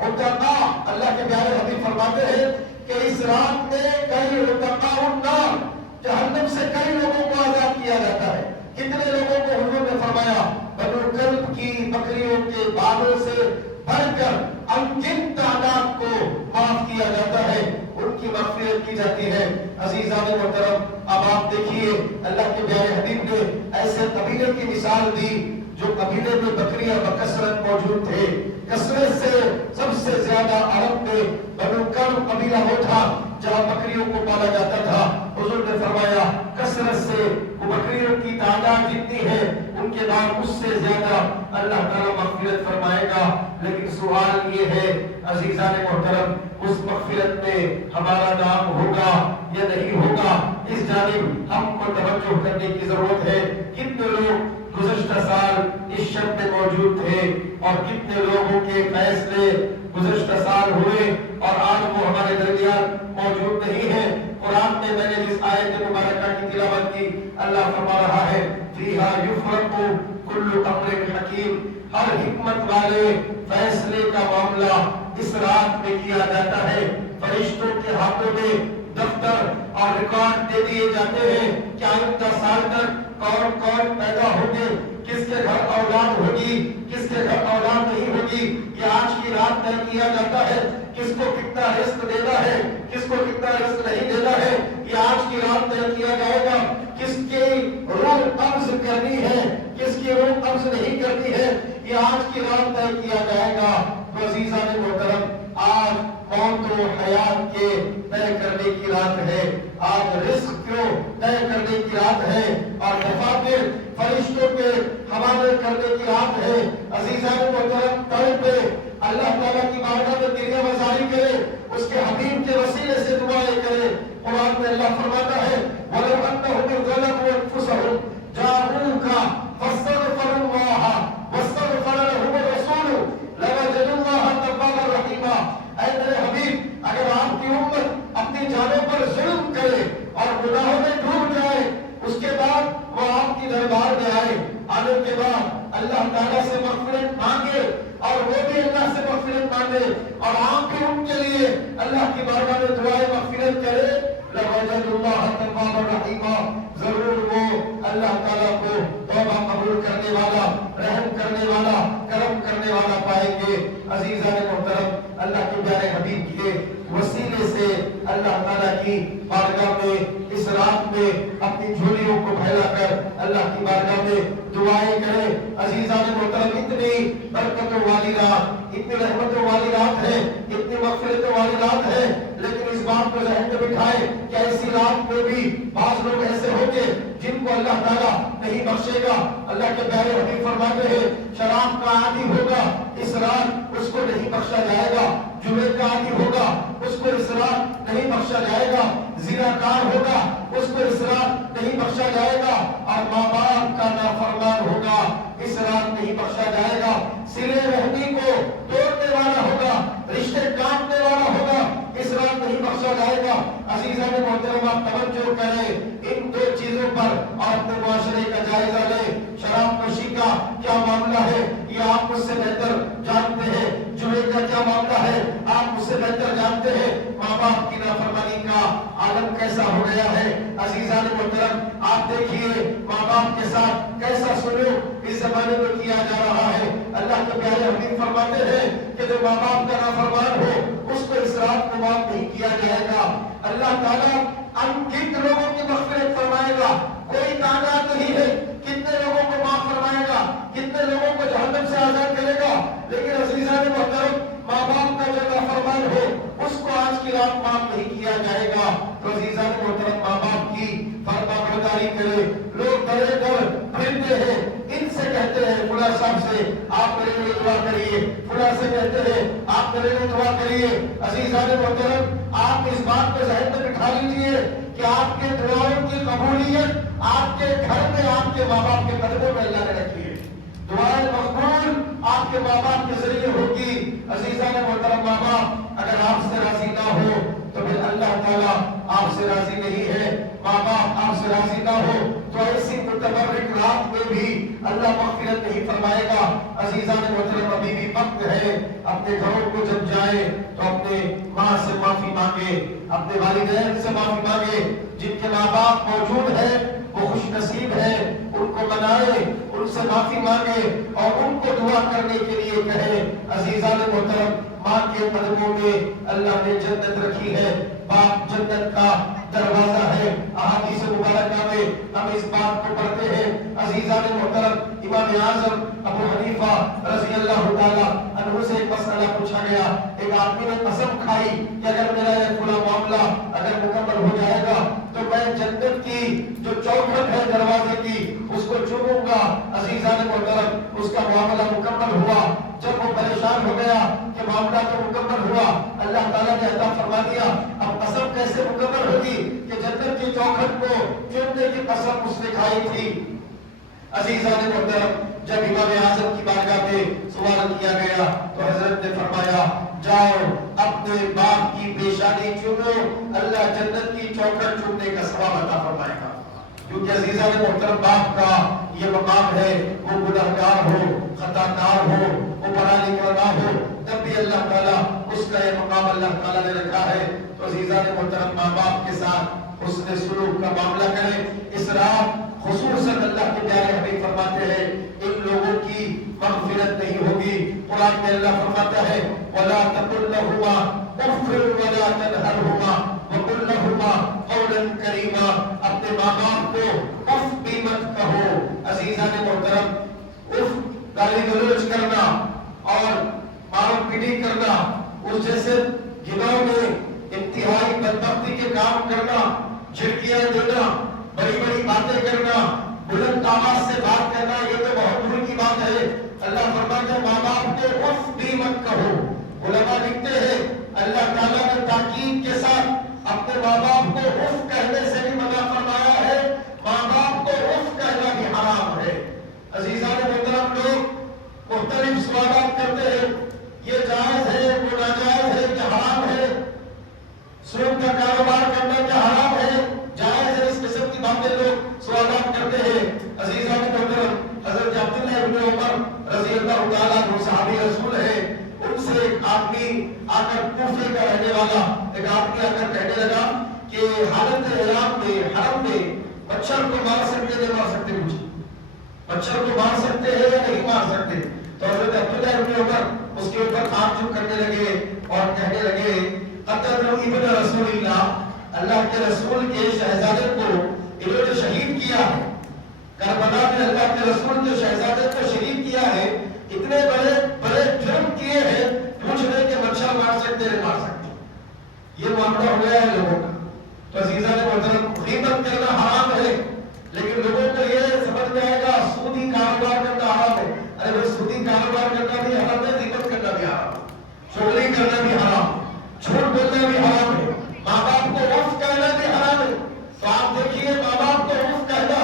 عتقاء اللہ کے پیارے حبیب فرماتے ہیں کہ اس رات میں کئی عتقاء النار، جہنم سے کئی لوگوں کو آزاد کیا جاتا ہے۔ کتنے لوگوں کو حضور نے فرمایا بنو کلب کی بکریوں کے بالوں سے بڑھ کر انگن تعداد کو معاف کیا جاتا ہے، ان کی مغفرت کی جاتی ہے۔ عزیزان محترم اب آپ دیکھیے اللہ کے پیارے حبیب نے ایسے قبیلے کی مثال دی جو قبیلے میں بکریاں بکثرت موجود تھے، کثرت سے سب سے زیادہ عرب میں بنو کلب قبیلہ وہ تھا جہاں بکریوں کو پالا جاتا تھا۔ حضور نے فرمایا کثرت سے بکریوں کی تعداد جتنی ہے ان کے بعد اس سے زیادہ اللہ تعالیٰ مغفرت فرمائے گا۔ لیکن سوال یہ ہے عزیزان محترم اس مغفرت میں ہمارا نام ہوگا یا نہیں ہوگا؟ اس جانب ہم کو توجہ کرنے کی ضرورت ہے۔ کتنے لوگ گزشتہ سال اس شب میں موجود تھے اور کتنے لوگوں کے فیصلے گزشتہ سال ہوئے اور آج وہ ہمارے درمیان موجود نہیں ہے۔ قرآن میں میں نے جس آیت مبارکہ کی تلاوت کی اللہ فرما رہا ہے فیہا یفرق کل امر حکیم، ہر حکمت والے فیصلے کا معاملہ اس رات میں کیا جاتا ہے۔ فرشتوں کے ہاتھوں میں دفتر اور ریکارڈ دے دیے جاتے ہیں کہ آئندہ سال تک کون کون پیدا ہوگے، کس کے گھر اولاد ہوگی، کس کے گھر اولاد نہیں ہوگی، یہ آج کی رات طے کیا جاتا ہے۔ کس کو کتنا رزق دینا ہے، کس کو کتنا رزق نہیں دینا ہے، یہ آج کی رات طے کیا جائے گا۔ کس کی روح قبض کرنی ہے، کس کی روح قبض نہیں کرنی ہے، یہ آج کی رات طے کیا جائے گا۔ تو عزیزان محترم آج موت و حیات کے طے کرنے کی رات ہے، آج رزق کو طے کرنے کی رات ہے اور دفاتر فرشتوں کے حوالے کرنے کی رات ہے۔ عزیزان محترم تڑپے اللہ تعالیٰ کی بارگاہ میں گریہ بازاری کرے، اس کے حبیب کے وسیلے سے دعائیں کرے۔ قرآن میں اللہ فرماتا ہے وَلَوْ أَنَّهُمْ ظَلَمُوا أَنفُسَهُمْ جَاءُوكَ فَاسْتَغْفَرُوا اللَّهَ وَاسْتَغْفَرَ لَهُمُ الرَّسُولُ لَوَجَدُوا اللَّهَ تَوَّابًا رَحِيمًا۔ اے میرے حبیب کے بعد اللہ تعالیٰ سے مغفرت مانگے اور وہ بھی اللہ سے مغفرت مانگے اور آپ بھی ان کے لیے اللہ کی بارگاہ میں دعائیں مغفرت کرے، لَوَجَدُوا اللَّهَ تَوَّابًا رَحِيمًا، ضرور وہ اللہ تعالیٰ کو توبہ قبول کرنے والا، رحم کرنے والا، کرم کرنے والا پائیں گے۔ عزیزان محترم، اللہ کے پیارے حبیب کے وسیلے سے اللہ تعالیٰ کی بارگاہ میں اس رات میں اپنی جھولیوں کو پھیلا کر اللہ کی بارگاہ میں دعائیں کریں۔ عزیزان محترم، اتنی برکتوں والی رات، اتنی رحمتوں والی رات ہے، اتنی مغفرتوں والی رات ہے، لیکن اس بات کو ذہن میں بٹھائے کہ ایسی رات میں بھی بعض لوگ ایسے ہوں گے جن کو اللہ تعالیٰ نہیں بخشے گا۔ اللہ کے پیارے حبیب فرماتے ہیں شراب کا عادی ہوگا اس رات اس کو نہیں بخشا جائے گا، جوے کا عادی ہوگا اس کو اس رات نہیں بخشا جائے گا، زناکار ہوگا اس کو اس رات نہیں بخشا جائے گا، اور ماں باپ کا نافرمان ہوگا اس رات نہیں بخشا جائے گا، صلے رحمی کو توڑنے والا ہوگا، رشتے کاٹنے والا ہوگا، اس رات نہیں بخشا جائے گا۔ عزیزان محترم، آپ توجہ کریں ان دو چیزوں پر اور اپنے معاشرے کا جائزہ لیں۔ شراب نوشی کا کیا معاملہ ہے یہ آپ مجھ سے بہتر جانتے ہیں، جوے کا کیا معاملہ ہے آپ مجھ سے بہتر جانتے ہیں، ماں باپ کی نافرمانی کا عالم کیسا ہو گیا ہے۔ عزیزان محترم، آپ دیکھیے ماں باپ کے ساتھ کیسا سلوک اس زمانے میں کیا جا رہا ہے۔ اللہ کے پیارے حبیب فرماتے ہیں کہ جو ماں باپ کا نافرمان ہو اس کو اس رات کو معاف نہیں کیا جائے گا۔ اللہ تعالیٰ کتنے لوگوں کی مغفرت فرمائے گا، کوئی تعداد نہیں ہے، کتنے لوگوں کو معاف فرمائے گا، کتنے لوگوں کو جہنم سے آزاد کرے گا، لیکن عزیزان محترم ماں باپ کا جو نافرمان ہو اس کو آج کی رات معاف نہیں کیا جائے گا۔ تو عزیزان محترم ماں باپ کی فرمانبرداری کرے۔ لوگ درے در پھرتے ہیں، ان سے کہتے ہیں فلاں صاحب سے آپ میرے لیے دعا کریے، فلاں سے کہتے ہیں آپ میرے لیے دعا کریے۔ عزیزان محترم، آپ اس بات کو ذہن میں بٹھا لیجئے کہ آپ کے دعاؤں کی قبولیت آپ کے گھر میں آپ کے ماں باپ کے قدموں میں اللہ نے رکھی ہے۔ دعائیں مقبول آپ کے ماں باپ کے ذریعے ہوگی۔ عزیزان محترم، ماں باپ اگر آپ سے راضی نہ ہو تو پھر اللہ تعالیٰ آپ سے راضی نہیں ہے۔ ماں باپ آپ سے راضی نہ ہو تو ایسی متبرک رات میں بھی اللہ مغفرت نہیں فرمائے گا۔ عزیزان محترم، ابھی بھی وقت ہے، اپنے گھروں کو جب جائے تو اپنے ماں سے معافی مانگے، اپنے والدین سے معافی مانگے، جن کے ماں باپ موجود ہیں وہ خوش نصیب ہے، ان کو منائے، ان سے معافی مانگے اور ان کو دعا کرنے کے لیے کہے۔ عزیزان محترم، ماں کے قدموں میں اللہ نے جنت رکھی ہے، باپ جنت کا دروازہ ہے۔ احادیث مبارکہ میں ہم اس بات کو پڑھتے ہیں۔ عزیزان محترم، امام اعظم ابو حنیفہ رضی اللہ تعالیٰ عنہ سے ایک مسئلہ پوچھا گیا۔ ایک آدمی نے قسم کھائی کہ اگر میرا یہ فلاں معاملہ اگر مکمل ہو جائے گا تو میں جنت کی جو چوکھٹ ہے دروازے کی اس کو چوموں گا۔ عزیزان محترم، اس کا معاملہ مکمل ہوا۔ جب وہ پریشان ہو گیا کہ معاملہ تو مکمل ہوا، اللہ تعالیٰ نے عطا فرما دیا، اب قسم کیسے مکمل ہوگی کہ جنت کی چوکھٹ کو چومنے کی قسم اس نے کھائی تھی۔ عزیزان محترم، جب امام اعظم کی بارگاہ میں سوال کیا گیا تو حضرت نے فرمایا جاؤ اپنے باپ کی پیشانی چومو، اللہ جنت کی چوکھٹ چومنے کا ثواب عطا فرمائے گا۔ کیونکہ عزیزان محترم، باپ کا یہ مقام ہے، وہ گنہگار ہو، خطا کار ہو، وہ پڑھا لکھا نہ ہو، تب بھی اللہ تعالیٰ اس کا یہ مقام اللہ تعالیٰ نے رکھا ہے۔ تو عزیزان محترم، ماں باپ کے ساتھ حسن سلوک کا معاملہ کریں۔ اس رات خصوصاً اللہ کے پیارے حبیب فرماتے ہیں ان لوگوں کی مغفرت نہیں ہوگی۔ قرآن میں اللہ فرماتا ہے وَلَا تَقُلْ لَهُمَا اُفٍّ وَلَا تَنْهَرْهُمَا وَقُلْ لَهُمَا قَوْلًا كَرِيمًا، اپنے ماں باپ کو اف بھی مت کہو۔ عزیزان محترم، اف گالی گلوچ کرنا اور مارو پیٹی کرنا، اس جیسے گناہوں میں انتہائی بدبختی کے کام کرنا، جھڑکیاں دینا، بڑی بڑی باتیں کرنا، بلند آواز سے بات کرنا، یہ تو بہت دور کی بات ہے۔ اللہ فرماتا ہے ماں باپ کو اف بھی مت کہو۔ علماء لکھتے ہیں اللہ تعالیٰ نے تاکید کے ساتھ اپنے ماں باپ کو اف کہنے سے بھی منع فرمایا ہے، ماں باپ کو اف کہنا بھی حرام ہے۔ عزیزان محترم، لوگ مختلف سوالات کرتے ہیں، یہ جائز ہے، وہ ناجائز ہے، کیا حرام ہے، سود کا کاروبار کرنا کیا حرام ہے، جائز ہے، اس قسم کی باتیں لوگ سوالات کرتے ہیں۔ عزیزان محترم، حضرت عبداللہ ابن عمر رضی اللہ تعالیٰ عنہ صحابی رسول ہے، ان سے ایک آدمی آ کر کوفے کا رہنے والا ایک آدمی آ کر کہنے لگا کہ حالت احرام میں حرم میں مچھر کو مار سکتے نہیں مار سکتے؟ مجھے مچھر کو مار سکتے ہیں یا نہیں مار سکتے؟ تو حضرت عبداللہ ابن عمر اس کے اوپر تعجب کرنے لگے اور کہنے لگے قتل ابن رسول اللہ کے رسول کے شہزادے کو انہوں نے شہید کیا ہے، کربلا میں اللہ کے رسول کے شہزادے کو شہید کیا ہے، اتنے بڑے بڑے جرم کیے ہیں، پوچھ رہے کہ مچھر مار سکتے نہیں مار سکتے؟ یہ معاملہ ہو گیا ہے لوگوں کا۔ تو عزیزان محترم، غیبت کرنا حرام ہے، لیکن لوگوں کو یہ سمجھ میں آئے گا سودی کاروبار کرنا حرام ہے۔ ارے بھائی سودی کاروبار کرنا بھی حرام ہے، غیبت کرنا بھی حرام ہے، چغلی کرنا بھی حرام ہے، جھوٹ بولنا بھی حرام ہے، ماں باپ کو اف کہنا بھی حرام ہے۔ تو آپ دیکھیے ماں باپ کو اف کہنا،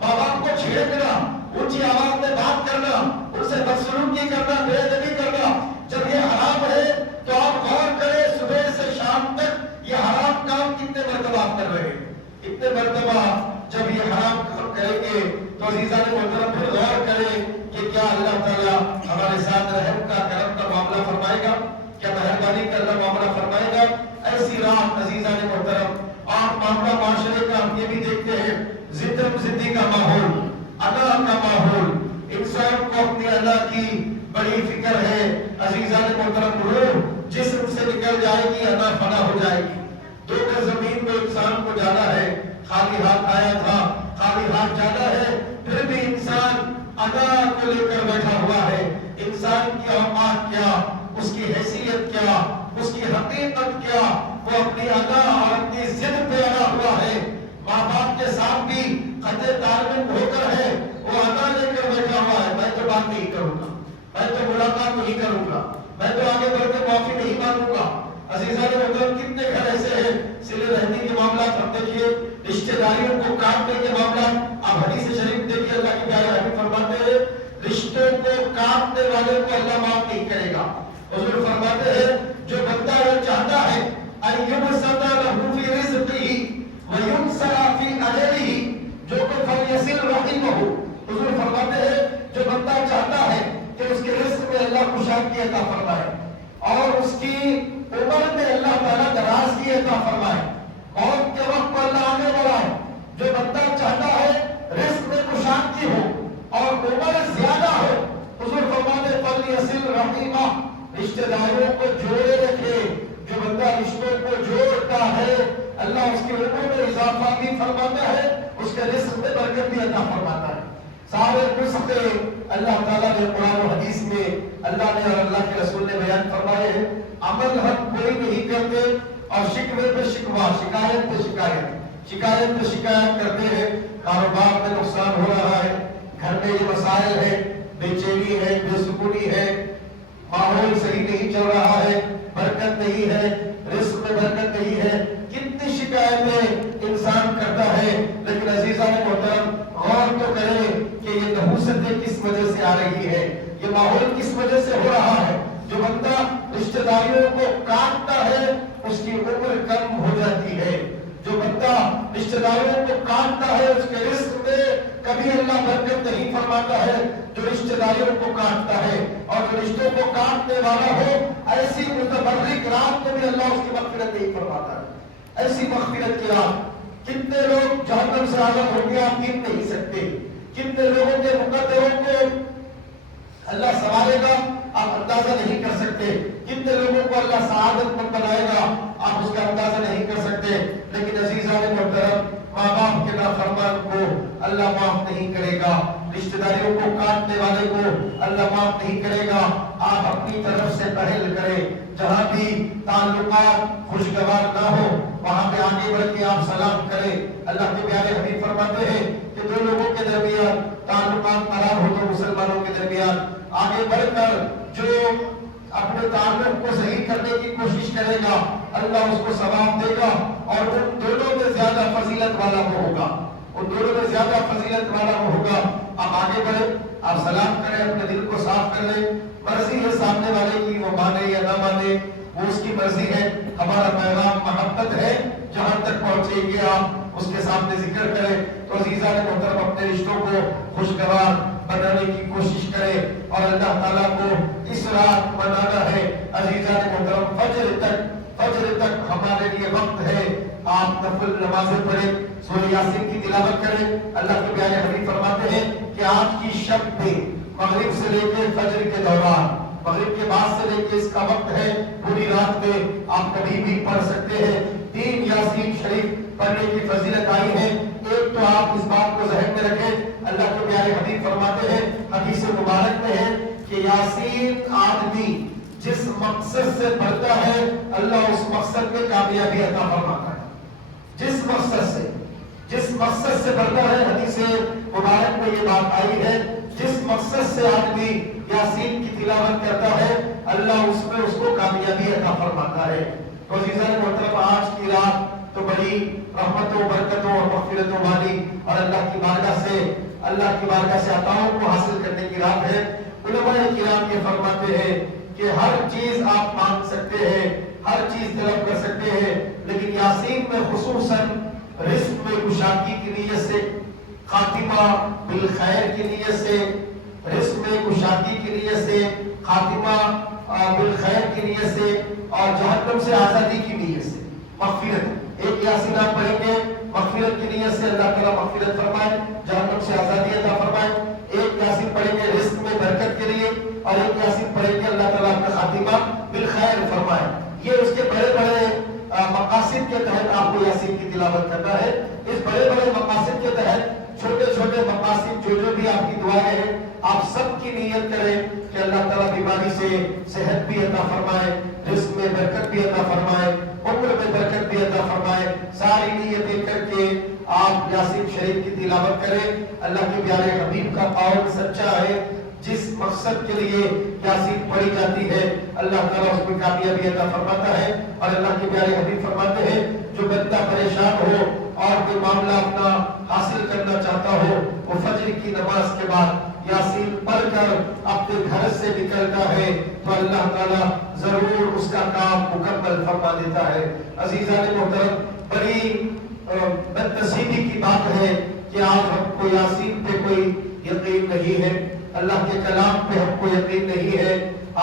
ماں باپ کو چھیڑنا، اونچی آواز میں بات کرنا، ان سے بدسلوکی کرنا، بے ادبی کرنا، جب یہ حرام ہے تو آپ غور کریں صبح سے شام تک یہ حرام کام کتنے مرتبہ آپ کر رہے ہیں؟ اتنے مرتبہ جب یہ حرام کام کریں گے تو عزیزان محترم پھر غور کریں کہ کیا اللہ تعالیٰ ہمارے ساتھ رحم کا کرم کا معاملہ فرمائے گا، کیا مہربانی کا اللہ معاملہ فرمائے گا؟ ایسی رات عزیزان محترم آپ معاملہ معاشرے کا ہم یہ بھی دیکھتے ہیں، ضدم ضدی کا ماحول، ادا کا ماحول، انسان کو اپنی ادا کی بڑی فکر ہے۔ عزیزان محترم روح جسم سے نکل جائے گی، ادا فنا ہو جائے گی۔ 2 گز زمین میں انسان کو جانا ہے، خالی ہاتھ آیا تھا، خالی ہاتھ جانا ہے، پھر بھی انسان ادا کو لے کر بیٹھا ہوا ہے۔ انسان کی اوقات کیا، اس کی حیثیت کیا، اس کی حقیقت کیا، وہ اپنی ادا اور اپنی ضد پہ اڑا ہوا ہے۔ ماں باپ کے ساتھ بھی قطع تعلق ہو کر ہے، وہ ادا لے کر بیٹھا ہوا ہے، میں تو بات نہیں کروں گا، میں تو ملاقات نہیں کروں گا، میں تو آگے بڑھ کے معافی نہیں مانگوں گا۔ عزیزان محترم کتنے گھر ایسے ہیں، صلہ رحمی کے معاملات ہم دیکھیے، رشتہ داریوں کو کاٹنے کے معاملات آپ حدیث شریف دیکھیے، اللہ کی پیارے حبیب فرماتے ہیں رشتوں کو کاٹنے والے کو اللہ معاف نہیں کرے گا۔ حضور فرماتے ہیں جو بندہ یہ چاہتا ہے ان یبسط لہ فی رزقہ وینسر فی اجلہ، جو کہ فلیصل رحمہ، حضور فرماتے ہیں جو بندہ چاہتا ہے کہ اس کے رزق میں اللہ خوشحالی عطا فرمائے اور اس کی عمر میں اللہ تعالیٰ دراز کی عطا فرمائے، موت کے وقت پر اللہ آنے والا ہے، جو بندہ چاہتا ہے رزق میں خوشحالی ہو اور عمر زیادہ ہو، حضور فرماتے فلیصل رحمہ، رشتہ داروں کو جوڑے رکھے۔ جو بندہ رشتوں کو جوڑتا ہے اللہ اس کی عمر میں اضافہ بھی فرماتا ہے، اس کے رزق میں برکت بھی عطا فرماتا ہے۔ سارے رزق اللہ تعالیٰ نے قرآن و حدیث میں اللہ نے اور اللہ کے رسول نے بیان فرمائے ہیں۔ عمل ہم کوئی نہیں کرتے اور شکوے پہ شکوہ، شکایت پہ شکایت، شکایت پہ شکایت کرتے ہیں، کاروبار میں نقصان ہو رہا ہے، گھر میں یہ مسائل ہے، بے چینی ہے، بے سکونی ہے، ماحول صحیح نہیں چل رہا ہے، برکت نہیں ہے، رزق میں برکت نہیں ہے، کتنی شکایتیں انسان کرتا ہے۔ لیکن عزیزان محترم غور تو کریں کہ یہ نحوستیں کس وجہ سے آ رہی ہے، یہ ماحول کس وجہ سے ہو رہا ہے۔ جو بندہ رشتہ داریوں کو کاٹتا ہے اس کی عمر کم ہو جاتی ہے، جو بندہ رشتہ داروں کو کاٹتا ہے اس کے رزق میں کبھی اللہ برکت نہیں فرماتا ہے۔ جو رشتہ داروں کو کاٹتا ہے اور جو رشتوں کو کاٹنے والا ہو، ایسی متبرک رات میں بھی اللہ اس کی مغفرت نہیں فرماتا ہے۔ ایسی مغفرت کی رات کتنے لوگ جہنم سے آزاد ہو گیا آپ گن نہیں سکتے، کتنے لوگوں کے مقدروں کو اللہ سنوارے گا آپ اندازہ نہیں کر سکتے، کتنے لوگوں کو اللہ سعادت مند بنائے گا آپ اس کا اندازہ نہیں کر سکتے۔ لیکن عزیزان محترم ماں باپ کے نافرمان کو اللہ معاف نہیں کرے گا، رشتہ داریوں کو کاٹنے والے کو اللہ معاف نہیں کرے گا۔ آپ اپنی طرف سے پہل کریں، جہاں بھی تعلقات خوشگوار نہ ہو وہاں پہ آگے بڑھ کے آپ سلام کریں۔ اللہ کے پیارے حبیب فرماتے ہیں کہ دو لوگوں کے درمیان تعلقات خراب ہو تو مسلمانوں کے درمیان آگے بڑھ کر جو اپنے تعلق کو صحیح کرنے کی کوشش کرے گا اللہ اس کو ثواب دے گا، اور ان دونوں میں زیادہ فضیلت والا وہ ہوگا، ان دونوں میں زیادہ فضیلت والا وہ ہوگا۔ آپ آگے بڑھیں، آپ سلام کریں، اپنے دل کو صاف کر لیں، مرضی ہے سامنے والے کی وہ مانے یا نہ مانے وہ اس کی مرضی ہے، ہمارا پیغام محبت ہے، جہاں تک پہنچیں گے آپ اس کے سامنے ذکر کریں۔ تو عزیزان محترم اپنے رشتوں کو خوشگوار بنانے کی کوشش کریں۔ اور اللہ تعالیٰ کو اس رات منانا ہے۔ عزیزان محترم، فجر تک ہمارے لیے وقت ہے۔ آپ نفل نمازیں پڑھیں، سورہ یاسین کی تلاوت کریں۔ اللہ کے پیارے حبیب فرماتے ہیں کہ آج کی شب میں مغرب سے لے کے فجر کے دوران، مغرب کے بعد سے لے کے اس کا وقت ہے، پوری رات میں آپ کبھی بھی پڑھ سکتے ہیں۔ 3 یاسین شریف پڑھنے کی فضیلت آئی ہے۔ ایک تو آپ اس بات کو ذہن میں رکھیں، اللہ کے پیارے حبیب فرماتے ہیں، حدیث مبارک میں ہے کہ یاسین آدمی جس مقصد سے پڑھتا ہے اللہ اس مقصد میں کامیابی عطا فرماتا ہے۔ جس مقصد سے پڑھتا ہے، حدیث مبارک میں یہ بات آئی ہے، جس مقصد سے آدمی یاسین کی تلاوت کرتا ہے اللہ اس میں اس کو کامیابی عطا فرماتا ہے۔ تو عزیزان محترم، آج کی رات تو بڑی رحمتوں، برکتوں اور مغفرتوں والی اور اللہ کی بارگاہ سے عطاؤں کو حاصل کرنے کی رات ہے۔ علماء کرام یہ فرماتے ہیں کہ ہر چیز آپ مانگ سکتے ہیں، ہر چیز طلب کر سکتے ہیں، لیکن یاسین میں خصوصاً رزق میں کشادگی کی نیت سے، خاتمہ بالخیر کی نیت سے، رزق میں کشادگی کی نیت سے، خاتمہ بالخیر کی نیت سے اور جہنم سے آزادی کی نیت سے، مغفرت۔ ایک یاسین آپ پڑھیں گے مغفرت کی نیت سے اللہ تعالیٰ مغفرت فرمائے، جہنم سے آزادی عطا فرمائے۔ ایک یاسین پڑھیں گے رزق میں برکت کے لیے، اور ایک یاسین پڑھیں گے اللہ تعالیٰ آپ کا خاتمہ بالخیر فرمائے۔ یہ اس کے بڑے بڑے مقاصد کے تحت آپ کو یاسین کی تلاوت کرنا ہے۔ اس بڑے بڑے مقاصد کے تحت چھوٹے چھوٹے مقاصد جو بھی آپ کی دعائیں ہیں، آپ سب کی نیت کریں کہ اللہ تعالیٰ بیماری سے صحت بھی عطا فرمائے، رزق میں برکت بھی عطا فرمائے، عمر میں برکت بھی عطا فرمائے۔ ساری نیتیں کر کے آپ یاسین شریف کی تلاوت کریں۔ اللہ کے پیارے حبیب کا قول سچا ہے، جس مقصد کے لیے یاسین پڑھی جاتی ہے اللہ تعالیٰ اس میں کامیابی عطا فرماتا ہے۔ اور اللہ کے پیارے حبیب فرماتے ہیں جو بندہ پریشان ہو اور کوئی معاملہ اپنا حاصل کرنا چاہتا ہو، وہ فجر کی نماز کے بعد یاسین پڑھ کر اپنے گھر سے نکلتا ہے تو اللہ تعالیٰ ضرور اس کا کام مکمل فرما دیتا ہے۔ عزیزان محترم، بڑی بدنصیبی کی بات ہے کہ آج ہم کو یاسین پہ کوئی یقین نہیں ہے، اللہ کے کلام پہ ہم کو یقین نہیں ہے،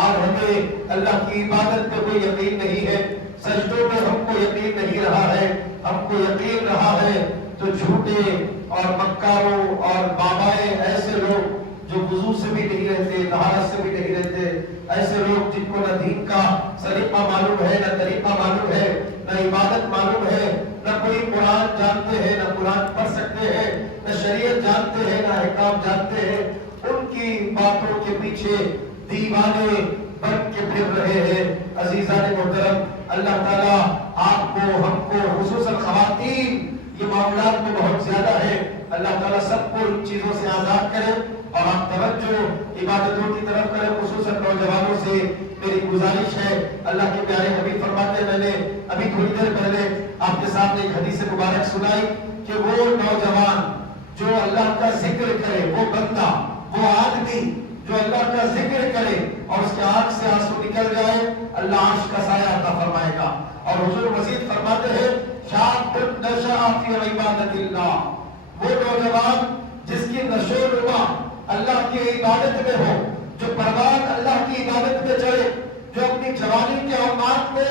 آج ہمیں اللہ کی عبادت پہ کوئی یقین نہیں ہے، سجدوں میں ہم کو یقین نہیں رہا ہے۔ ہم کو یقین رہا ہے تو جھوٹے اور مکاروں اور بابائے، ایسے لوگ جو وضو سے بھی نہیں رہتے، طہارت سے بھی نہیں رہتے، ایسے لوگ جن کو نہ دین کا سلیقہ معلوم ہے، نہ طریقہ معلوم ہے، نہ عبادت معلوم ہے، نہ کوئی قرآن جانتے ہیں، نہ قرآن پڑھ سکتے ہیں، نہ شریعت جانتے ہیں، نہ احکام جانتے ہیں، ان کی باتوں کے پیچھے دیوانے بن کے پھر رہے ہیں۔ عزیزان محترم، اللہ تعالیٰ آپ کو، ہم کو، خصوصاً خواتین، یہ معاملات میں بہت زیادہ ہے، اللہ تعالیٰ سب کو ان چیزوں سے آزاد کرے اور آپ توجہ عبادتوں کی طرف کریں۔ خصوصاً نوجوانوں سے میری گزارش ہے، اللہ کے پیارے حبیب فرماتے ہیں، میں نے ابھی تھوڑی دیر پہلے آپ کے سامنے ایک حدیث مبارک سنائی کہ وہ نوجوان جو اللہ کا ذکر کرے، وہ بندہ، وہ آدمی جو اللہ کا ذکر کرے اور اس کے آنکھ سے آنسو نکل جائے، اللہ عرش کا سایہ عطا فرمائے گا۔ اور حضور مزید فرماتے ہیں شاب نشأ فی عبادت اللہ، وہ نوجوان جس کی نشو و نما اللہ کی عبادت میں ہو، جو پروان اللہ کی عبادت میں چڑھے، جو اپنی جوانی کے اوقات میں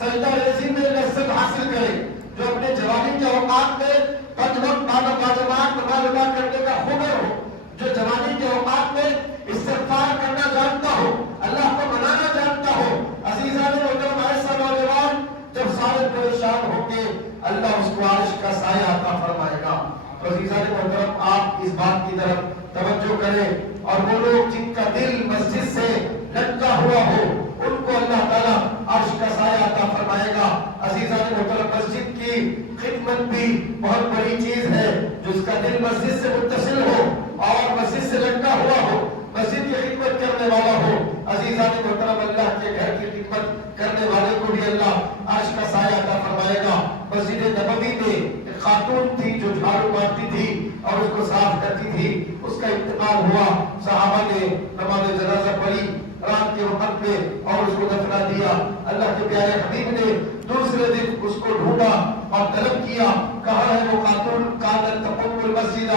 سجدہ ریزی میں لذت حاصل کرے، جو اپنے جوانی کے اوقات میں پنج وقت باجماعت نماز ادا کرنے کا ہنر ہو، جو جوانی کے اوقات میں استغفار کرنا جانتا ہو، اللہ کو منانا جانتا ہو۔ عزیزان محترم، ایسا نوجوان جب سارے پریشان ہوں گے اللہ اس کو عرش کا سایہ عطا فرمائے گا۔ تو عزیزان محترم، آپ اس بات کی طرف توجہ کریں، اور وہ لوگ جن کا دل مسجد سے لٹکا ہوا ہو ان کو اللہ تعالیٰ عرش کا سایہ عطا فرمائے گا۔ عزیزان محترم، مسجد کی خدمت بھی بہت بڑی چیز ہے، جس کا دل مسجد سے متصل ہو اور مسجد سے لٹکا ہوا ہو، مسجد کی خدمت کرنے والا ہو۔ عزیزان محترم، اللہ کے گھر کی خدمت کرنے والے کو بھی اللہ عرش کا سایہ عطا فرمائے گا۔ مسجد نبوی میں ایک خاتون تھی جو جھاڑو مارتی تھی اور اس کو صاف کرتی تھی، اس کا انتقال ہوا، صحابہ نے نماز جنازہ پڑھی رات کے وقت میں اور اس کو دفنا دیا۔ اللہ کے پیارے حبیب نے دوسرے دن اس کو ڈھونڈا اور طلب کیا، کہاں ہے وہ خاتون کانت تقوم المسجد،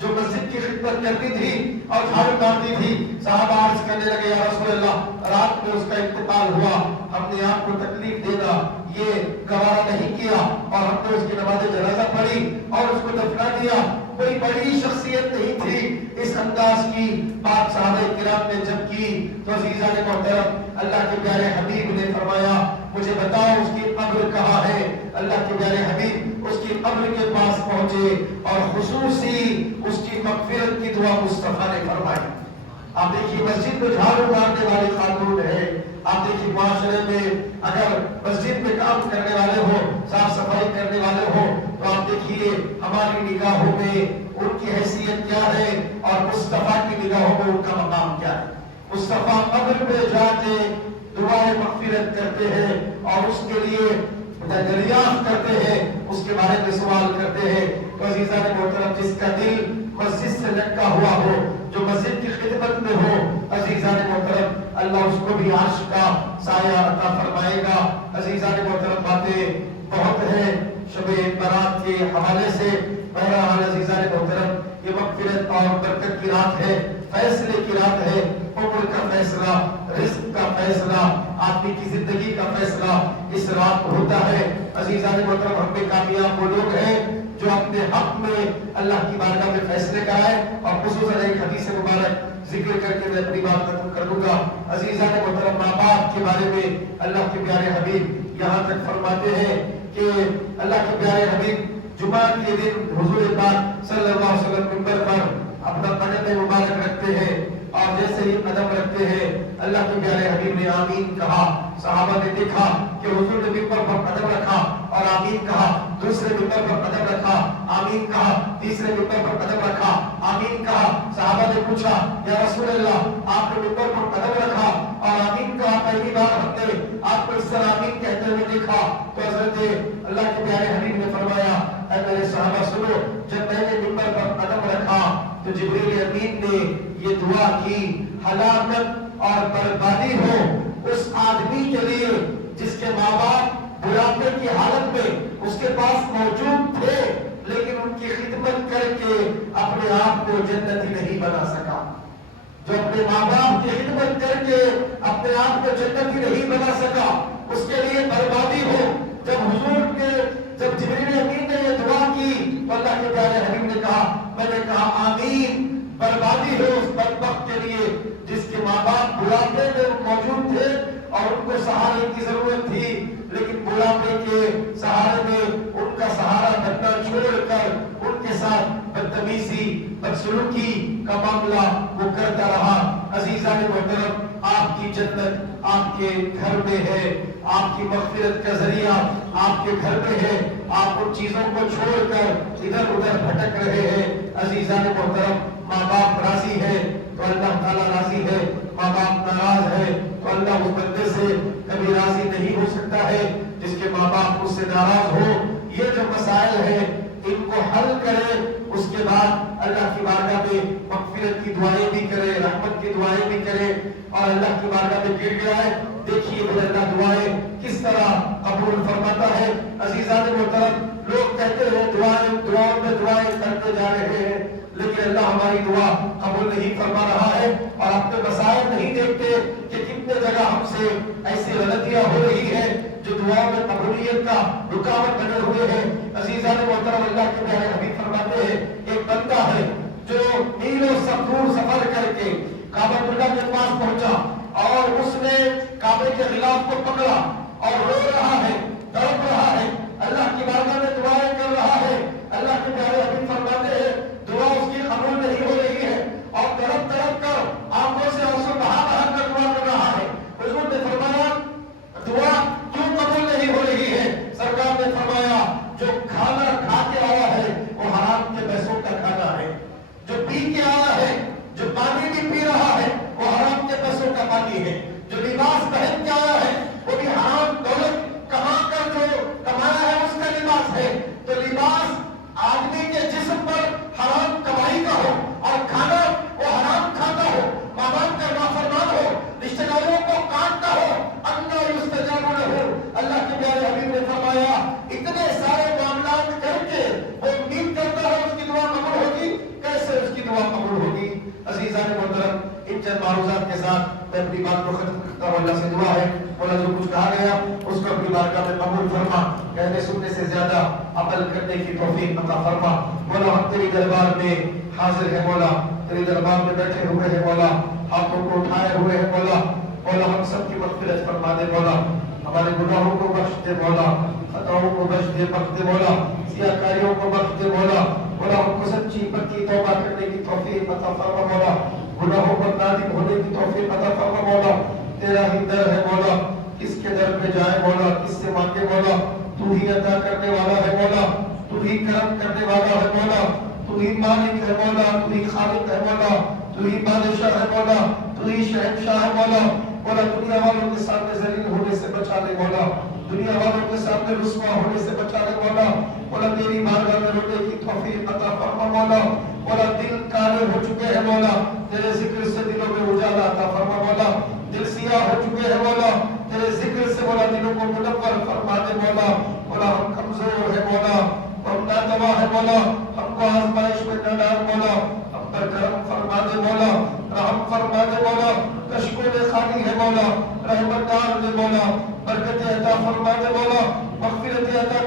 جو مسجد کی خدمت کرتی تھی اور جھاڑو مارتی تھی۔ صحابہ عرض انتقال ہوا، ہم نے آپ کو تکلیف دینا یہ گوارا نہیں کیا اور ہم نے اس کی نماز جنازہ پڑھی اور اس کو دفنا دیا۔ کوئی بڑی شخصیت نہیں تھی، اس انداز کی بات صحابہ کرام نے جب کی تو عزیزان محترم اللہ کے پیارے حبیب نے فرمایا مجھے بتاؤ اس کی قبر کہاں ہے۔ اللہ کے پیارے حبیب اس کی قبر کے پاس پہنچے اور خصوصی اس کی مغفرت کی دعا مصطفیٰ نے فرمائی۔ آپ دیکھیے مسجد میں جھاڑو مارنے والے خاتون ہیں، آپ دیکھیے معاشرے میں اگر مسجد میں کام کرنے والے ہو، صاف صفائی کرنے والے ہو تو آپ دیکھیے ہماری نگاہوں میں ان کی حیثیت کیا ہے اور مصطفیٰ کی نگاہوں میں ان کا مقام کیا ہے۔ مصطفیٰ قبر پہ جا کے دعائیں مغفرت کرتے ہیں اور اس کے لیے دریافت کرتے ہیں، اس کے بارے میں سوال کرتے ہیں۔ تو عزیزان محترم جس کا دل مسجد سے لٹکا ہوا ہو، جو مسجد کی خدمت میں ہو، عزیزان محترم اللہ اس کو بھی عرش کا سایہ عطا فرمائے گا۔ عزیزان محترم باتیں بہت ہیں شب برات کے حوالے سے، بہرحال عزیزان محترم یہ مغفرت اور برکت کی رات ہے، فیصلے کی رات ہے، عمر کا فیصلہ، رزق کا فیصلہ، آدمی کی زندگی کا فیصلہ اس رات کو ہوتا ہے۔ عزیزان محترم ہم میں کامیاب وہ لوگ ہیں جو اپنے حق میں اللہ کی بارگاہ میں فیصلے کرائے، اور خصوصاً ایک حدیث مبارک ذکر کر کے میں اپنی بات ختم کر دوں گا۔ عزیزان محترم ماں باپ کے بارے میں اللہ کے پیارے حبیب یہاں تک فرماتے ہیں کہ اللہ کے پیارے حبیب جمعہ کے دن حضور پاک صلی اللہ علیہ وسلم منبر پر اپنا قدم مبارک رکھتے ہیں اور جیسے ہی قدم رکھتے ہیں اللہ کے پیارے حبیب نے آمین کہا۔ صحابہ نے دیکھا کہ حضور نے منبر پر قدم رکھا اور آمین کہا، دوسرے منبر پر قدم رکھا، آمین کہا، تیسرے منبر پر قدم رکھا، آمین کہا۔ صحابہ نے پوچھا یا رسول اللہ آپ نے منبر پر قدم رکھا اور آمین کہا، پہلی بار ہم نے آپ کو اس طرح آمین کہتے ہوئے دیکھا۔ تو حضرت اللہ کے پیارے حبیب نے فرمایا اے میرے صحابہ سنو، جب میں نے منبر پر قدم رکھا تو جبریل امین نے یہ دعا کی ہلاکت اور بربادی ہو اس آدمی کے لیے جس کے ماں باپ بڑھاپے کی حالت میں اس کے پاس موجود تھے لیکن ان کی خدمت کر کے اپنے آپ کو جنتی نہیں بنا سکا، جو اپنے ماں باپ کی خدمت کر کے اپنے آپ کو جنتی نہیں بنا سکا، اس کے لیے بربادی ہو۔ جب جبریل امین نے یہ دعا کی تو اللہ کے پیارے حبیب نے کہا، میں نے کہا آمین، بربادی ہو اس بدبخت کے لیے جس کے ماں باپ بڑھاپے میں موجود تھے اور ان کو سہارے کی ضرورت تھی لیکن بڑھاپے کے سہارے میں ان کا سہارا بننا چھوڑ کر ان کے ساتھ بدتمیزی بدسلوکی کا معاملہ وہ کرتا رہا۔ عزیزان محترم آپ کی جنت آپ کے گھر میں ہے، آپ کی مغفرت کا ذریعہ آپ کے گھر میں ہے، آپ ان چیزوں کو چھوڑ کر ادھر ادھر بھٹک رہے ہیں۔ عزیزان محترم ماں باپ راضی ہے تو اللہ تعالیٰ راضی ہے، ماں باپ ناراض ہے تو اللہ اس بندے سے کبھی راضی نہیں ہو سکتا ہے جس کے ماں باپ اس سے ناراض ہو۔ یہ جو مسائل ہیں ان کو حل کرے، اس کے بعد اللہ کی بارگاہ میں مغفرت کی دعائیں بھی کرے، رحمت کی دعائیں بھی کرے اور اللہ کی بارگاہ میں گر جائے۔ دیکھیے پھر اللہ دعائیں کس طرح قبول فرماتا ہے۔ عزیزان محترم لوگ کہتے ہیں دعاؤں میں دعائیں کرتے جا رہے ہیں لیکن اللہ ہماری دعا قبول نہیں فرما رہا ہے اور اپنے مسائل نہیں دیکھتے کہ کتنے جگہ ہم سے ایسی غلطیاں ہو رہی ہیں جو دعاؤں میں قبولیت کا رکاوٹ بنے ہوئے ہیں۔ عزیزان محترم اللہ کے پیارے حبیب فرماتے ہیں ایک بندہ ہے جو میلوں دور سفر کر کے کعبہ اللہ کے پاس پہنچا اور اس نے کعبے کے غلاف کو پکڑا اور رو رہا ہے، تڑپ رہا ہے، اللہ کی بارگاہ میں دعائیں کر رہا ہے۔ اللہ کے پیارے حبیب فرماتے ہیں دعا اس کی قبول نہیں ہو رہی ہے اور تڑپ تڑپ کر آنکھوں سے آنسو بہا بہا کر دعا کر رہا ہے۔ حضور نے فرمایا دعا کیوں قبول نہیں ہو رہی ہے؟ سرکار نے فرمایا جو کھانا کھا کے آیا ہے وہ حرام کے پیسوں کا کھانا ہے، جو پی کے آیا ہے، جو پانی بھی پی رہا ہے وہ حرام کے پیسوں کا پانی ہے، جو لباس پہن کے آیا ہے وہ بھی حرام دولت کما تجاوزات کے ساتھ میں اپنی بات کو ختم کرتا ہوں. اللہ سے دعا ہے مولا جو کچھ کہا گیا اس کو اپنی بارگاہ میں قبول فرما, کہنے سننے سے زیادہ عمل کرنے کی توفیق عطا فرما. مولا ہم تیری دربار میں حاضر ہیں مولا, تیرے دربار میں بیٹھے ہوئے ہیں مولا, ہاتھوں کو اٹھائے ہوئے ہیں مولا. مولا ہم سب کی مغفرت فرما دے مولا, ہمارے گناہوں کو بخش دے مولا, خطاؤں کو بخش دے مولا, سیاکاریوں کو بخش دے مولا. مولا ہم کو سچی پکی توبہ کرنے کی توفیق عطا فرما مولا, گناہوں پر نادم ہونے کی توفیق عطا فرما مولا. تیرا ہی در ہے مولا, کس کے در پہ جائے مولا, کس سے مانگے مولا, تو ہی عطا کرنے والا ہے مولا, تو ہی کرم کرنے والا ہے مولا, تو ہی مالک ہے مولا, تو ہی خالق ہے مولا, تو ہی بادشاہ ہے مولا, تو ہی شہنشاہ ہے مولا. مولا دنیا والوں کے سامنے ذلیل ہونے سے بچا لے مولا, دنیا والوں کے سامنے رسوا ہونے سے بچا لے مولا. مولا تیری بارگاہ میں رونے کی توفیق عطا فرما مولا. مولا دل کالے ہو چکے ہیں مولا, تیرے ذکر سے دلوں میں اجالا عطا فرما مولا. دل سیاہ ہو چکے ہیں مولا, تیرے ذکر سے مولا دلوں کو منور فرما دے مولا. مولا ہم کمزور ہیں مولا, ہم ناتوا ہیں مولا, ہم کو آزمائش میں نہ ڈال مولا. ہم پر کرم فرما دے مولا, رحم فرما دے مولا. کشکول خالی ہے مولا, رحمت ڈال دے مولا, برکت عطا فرما دے مولا, مغفرت عطا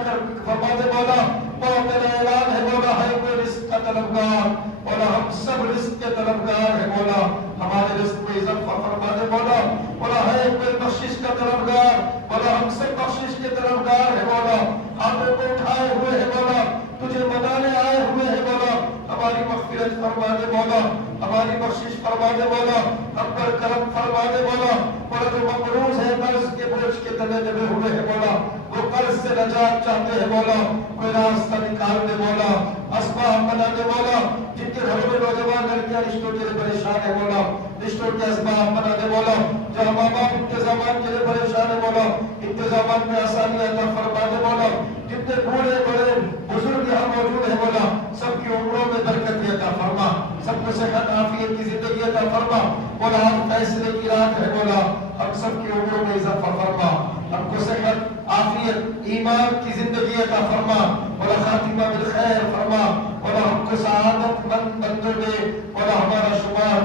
فرما دے مولا. مولا تیرا اعلان ہے مولا, ہے کوئی رزق کا طلبگار مولا, ہم سب رزق کے طلبگار ہیں مولا, ہمارے رزق میں اضافہ فرما دے مولا. مولا ہے کوئی بخشش کا طلبگار مولا, ہم سب بخشش کے طلبگار ہیں مولا. ہاتھوں کو اٹھائے ہوئے ہیں مولا, تجھے منانے آئے ہوئے ہیں مولا. ہماری مغفرت فرما دے مولا, ہماری بخشش فرما دے مولا, ہم پر کرم فرما دے مولا. مولا جو مقروض ہے قرض کے بوجھ کے تلے دبے ہوئے ہیں مولا, وہ قرض سے نجات چاہتے ہیں مولا, کوئی راستہ نکال دے مولا, اسباب بنا دے مولا. جن کے گھروں میں نوجوان لڑکیاں رشتوں کے لیے پریشان ہے مولا, رشتوں کے اسباب بنا دے مولا. جہاں ماں باپ انتظامات کے لیے پریشان ہے مولا, انتظامات میں آسانی عطا فرما دے مولا. جتنے بوڑھے بڑے بزرگ یہاں موجود ہیں مولا, سب کی عمروں میں برکت عطا فرما, سب کو صحت عافیت کی زندگی عطا فرما. مولا آج فیصلے کی رات ہے مولا, ہم سب کی عمروں میں اضافہ فرما, ہم کو صحت عافیت ایمان کی زندگی عطا فرما. مولا خاتمہ بالخیر فرما, مولا ہم کو سعادت مند بندوں میں مولا ہمارا شمار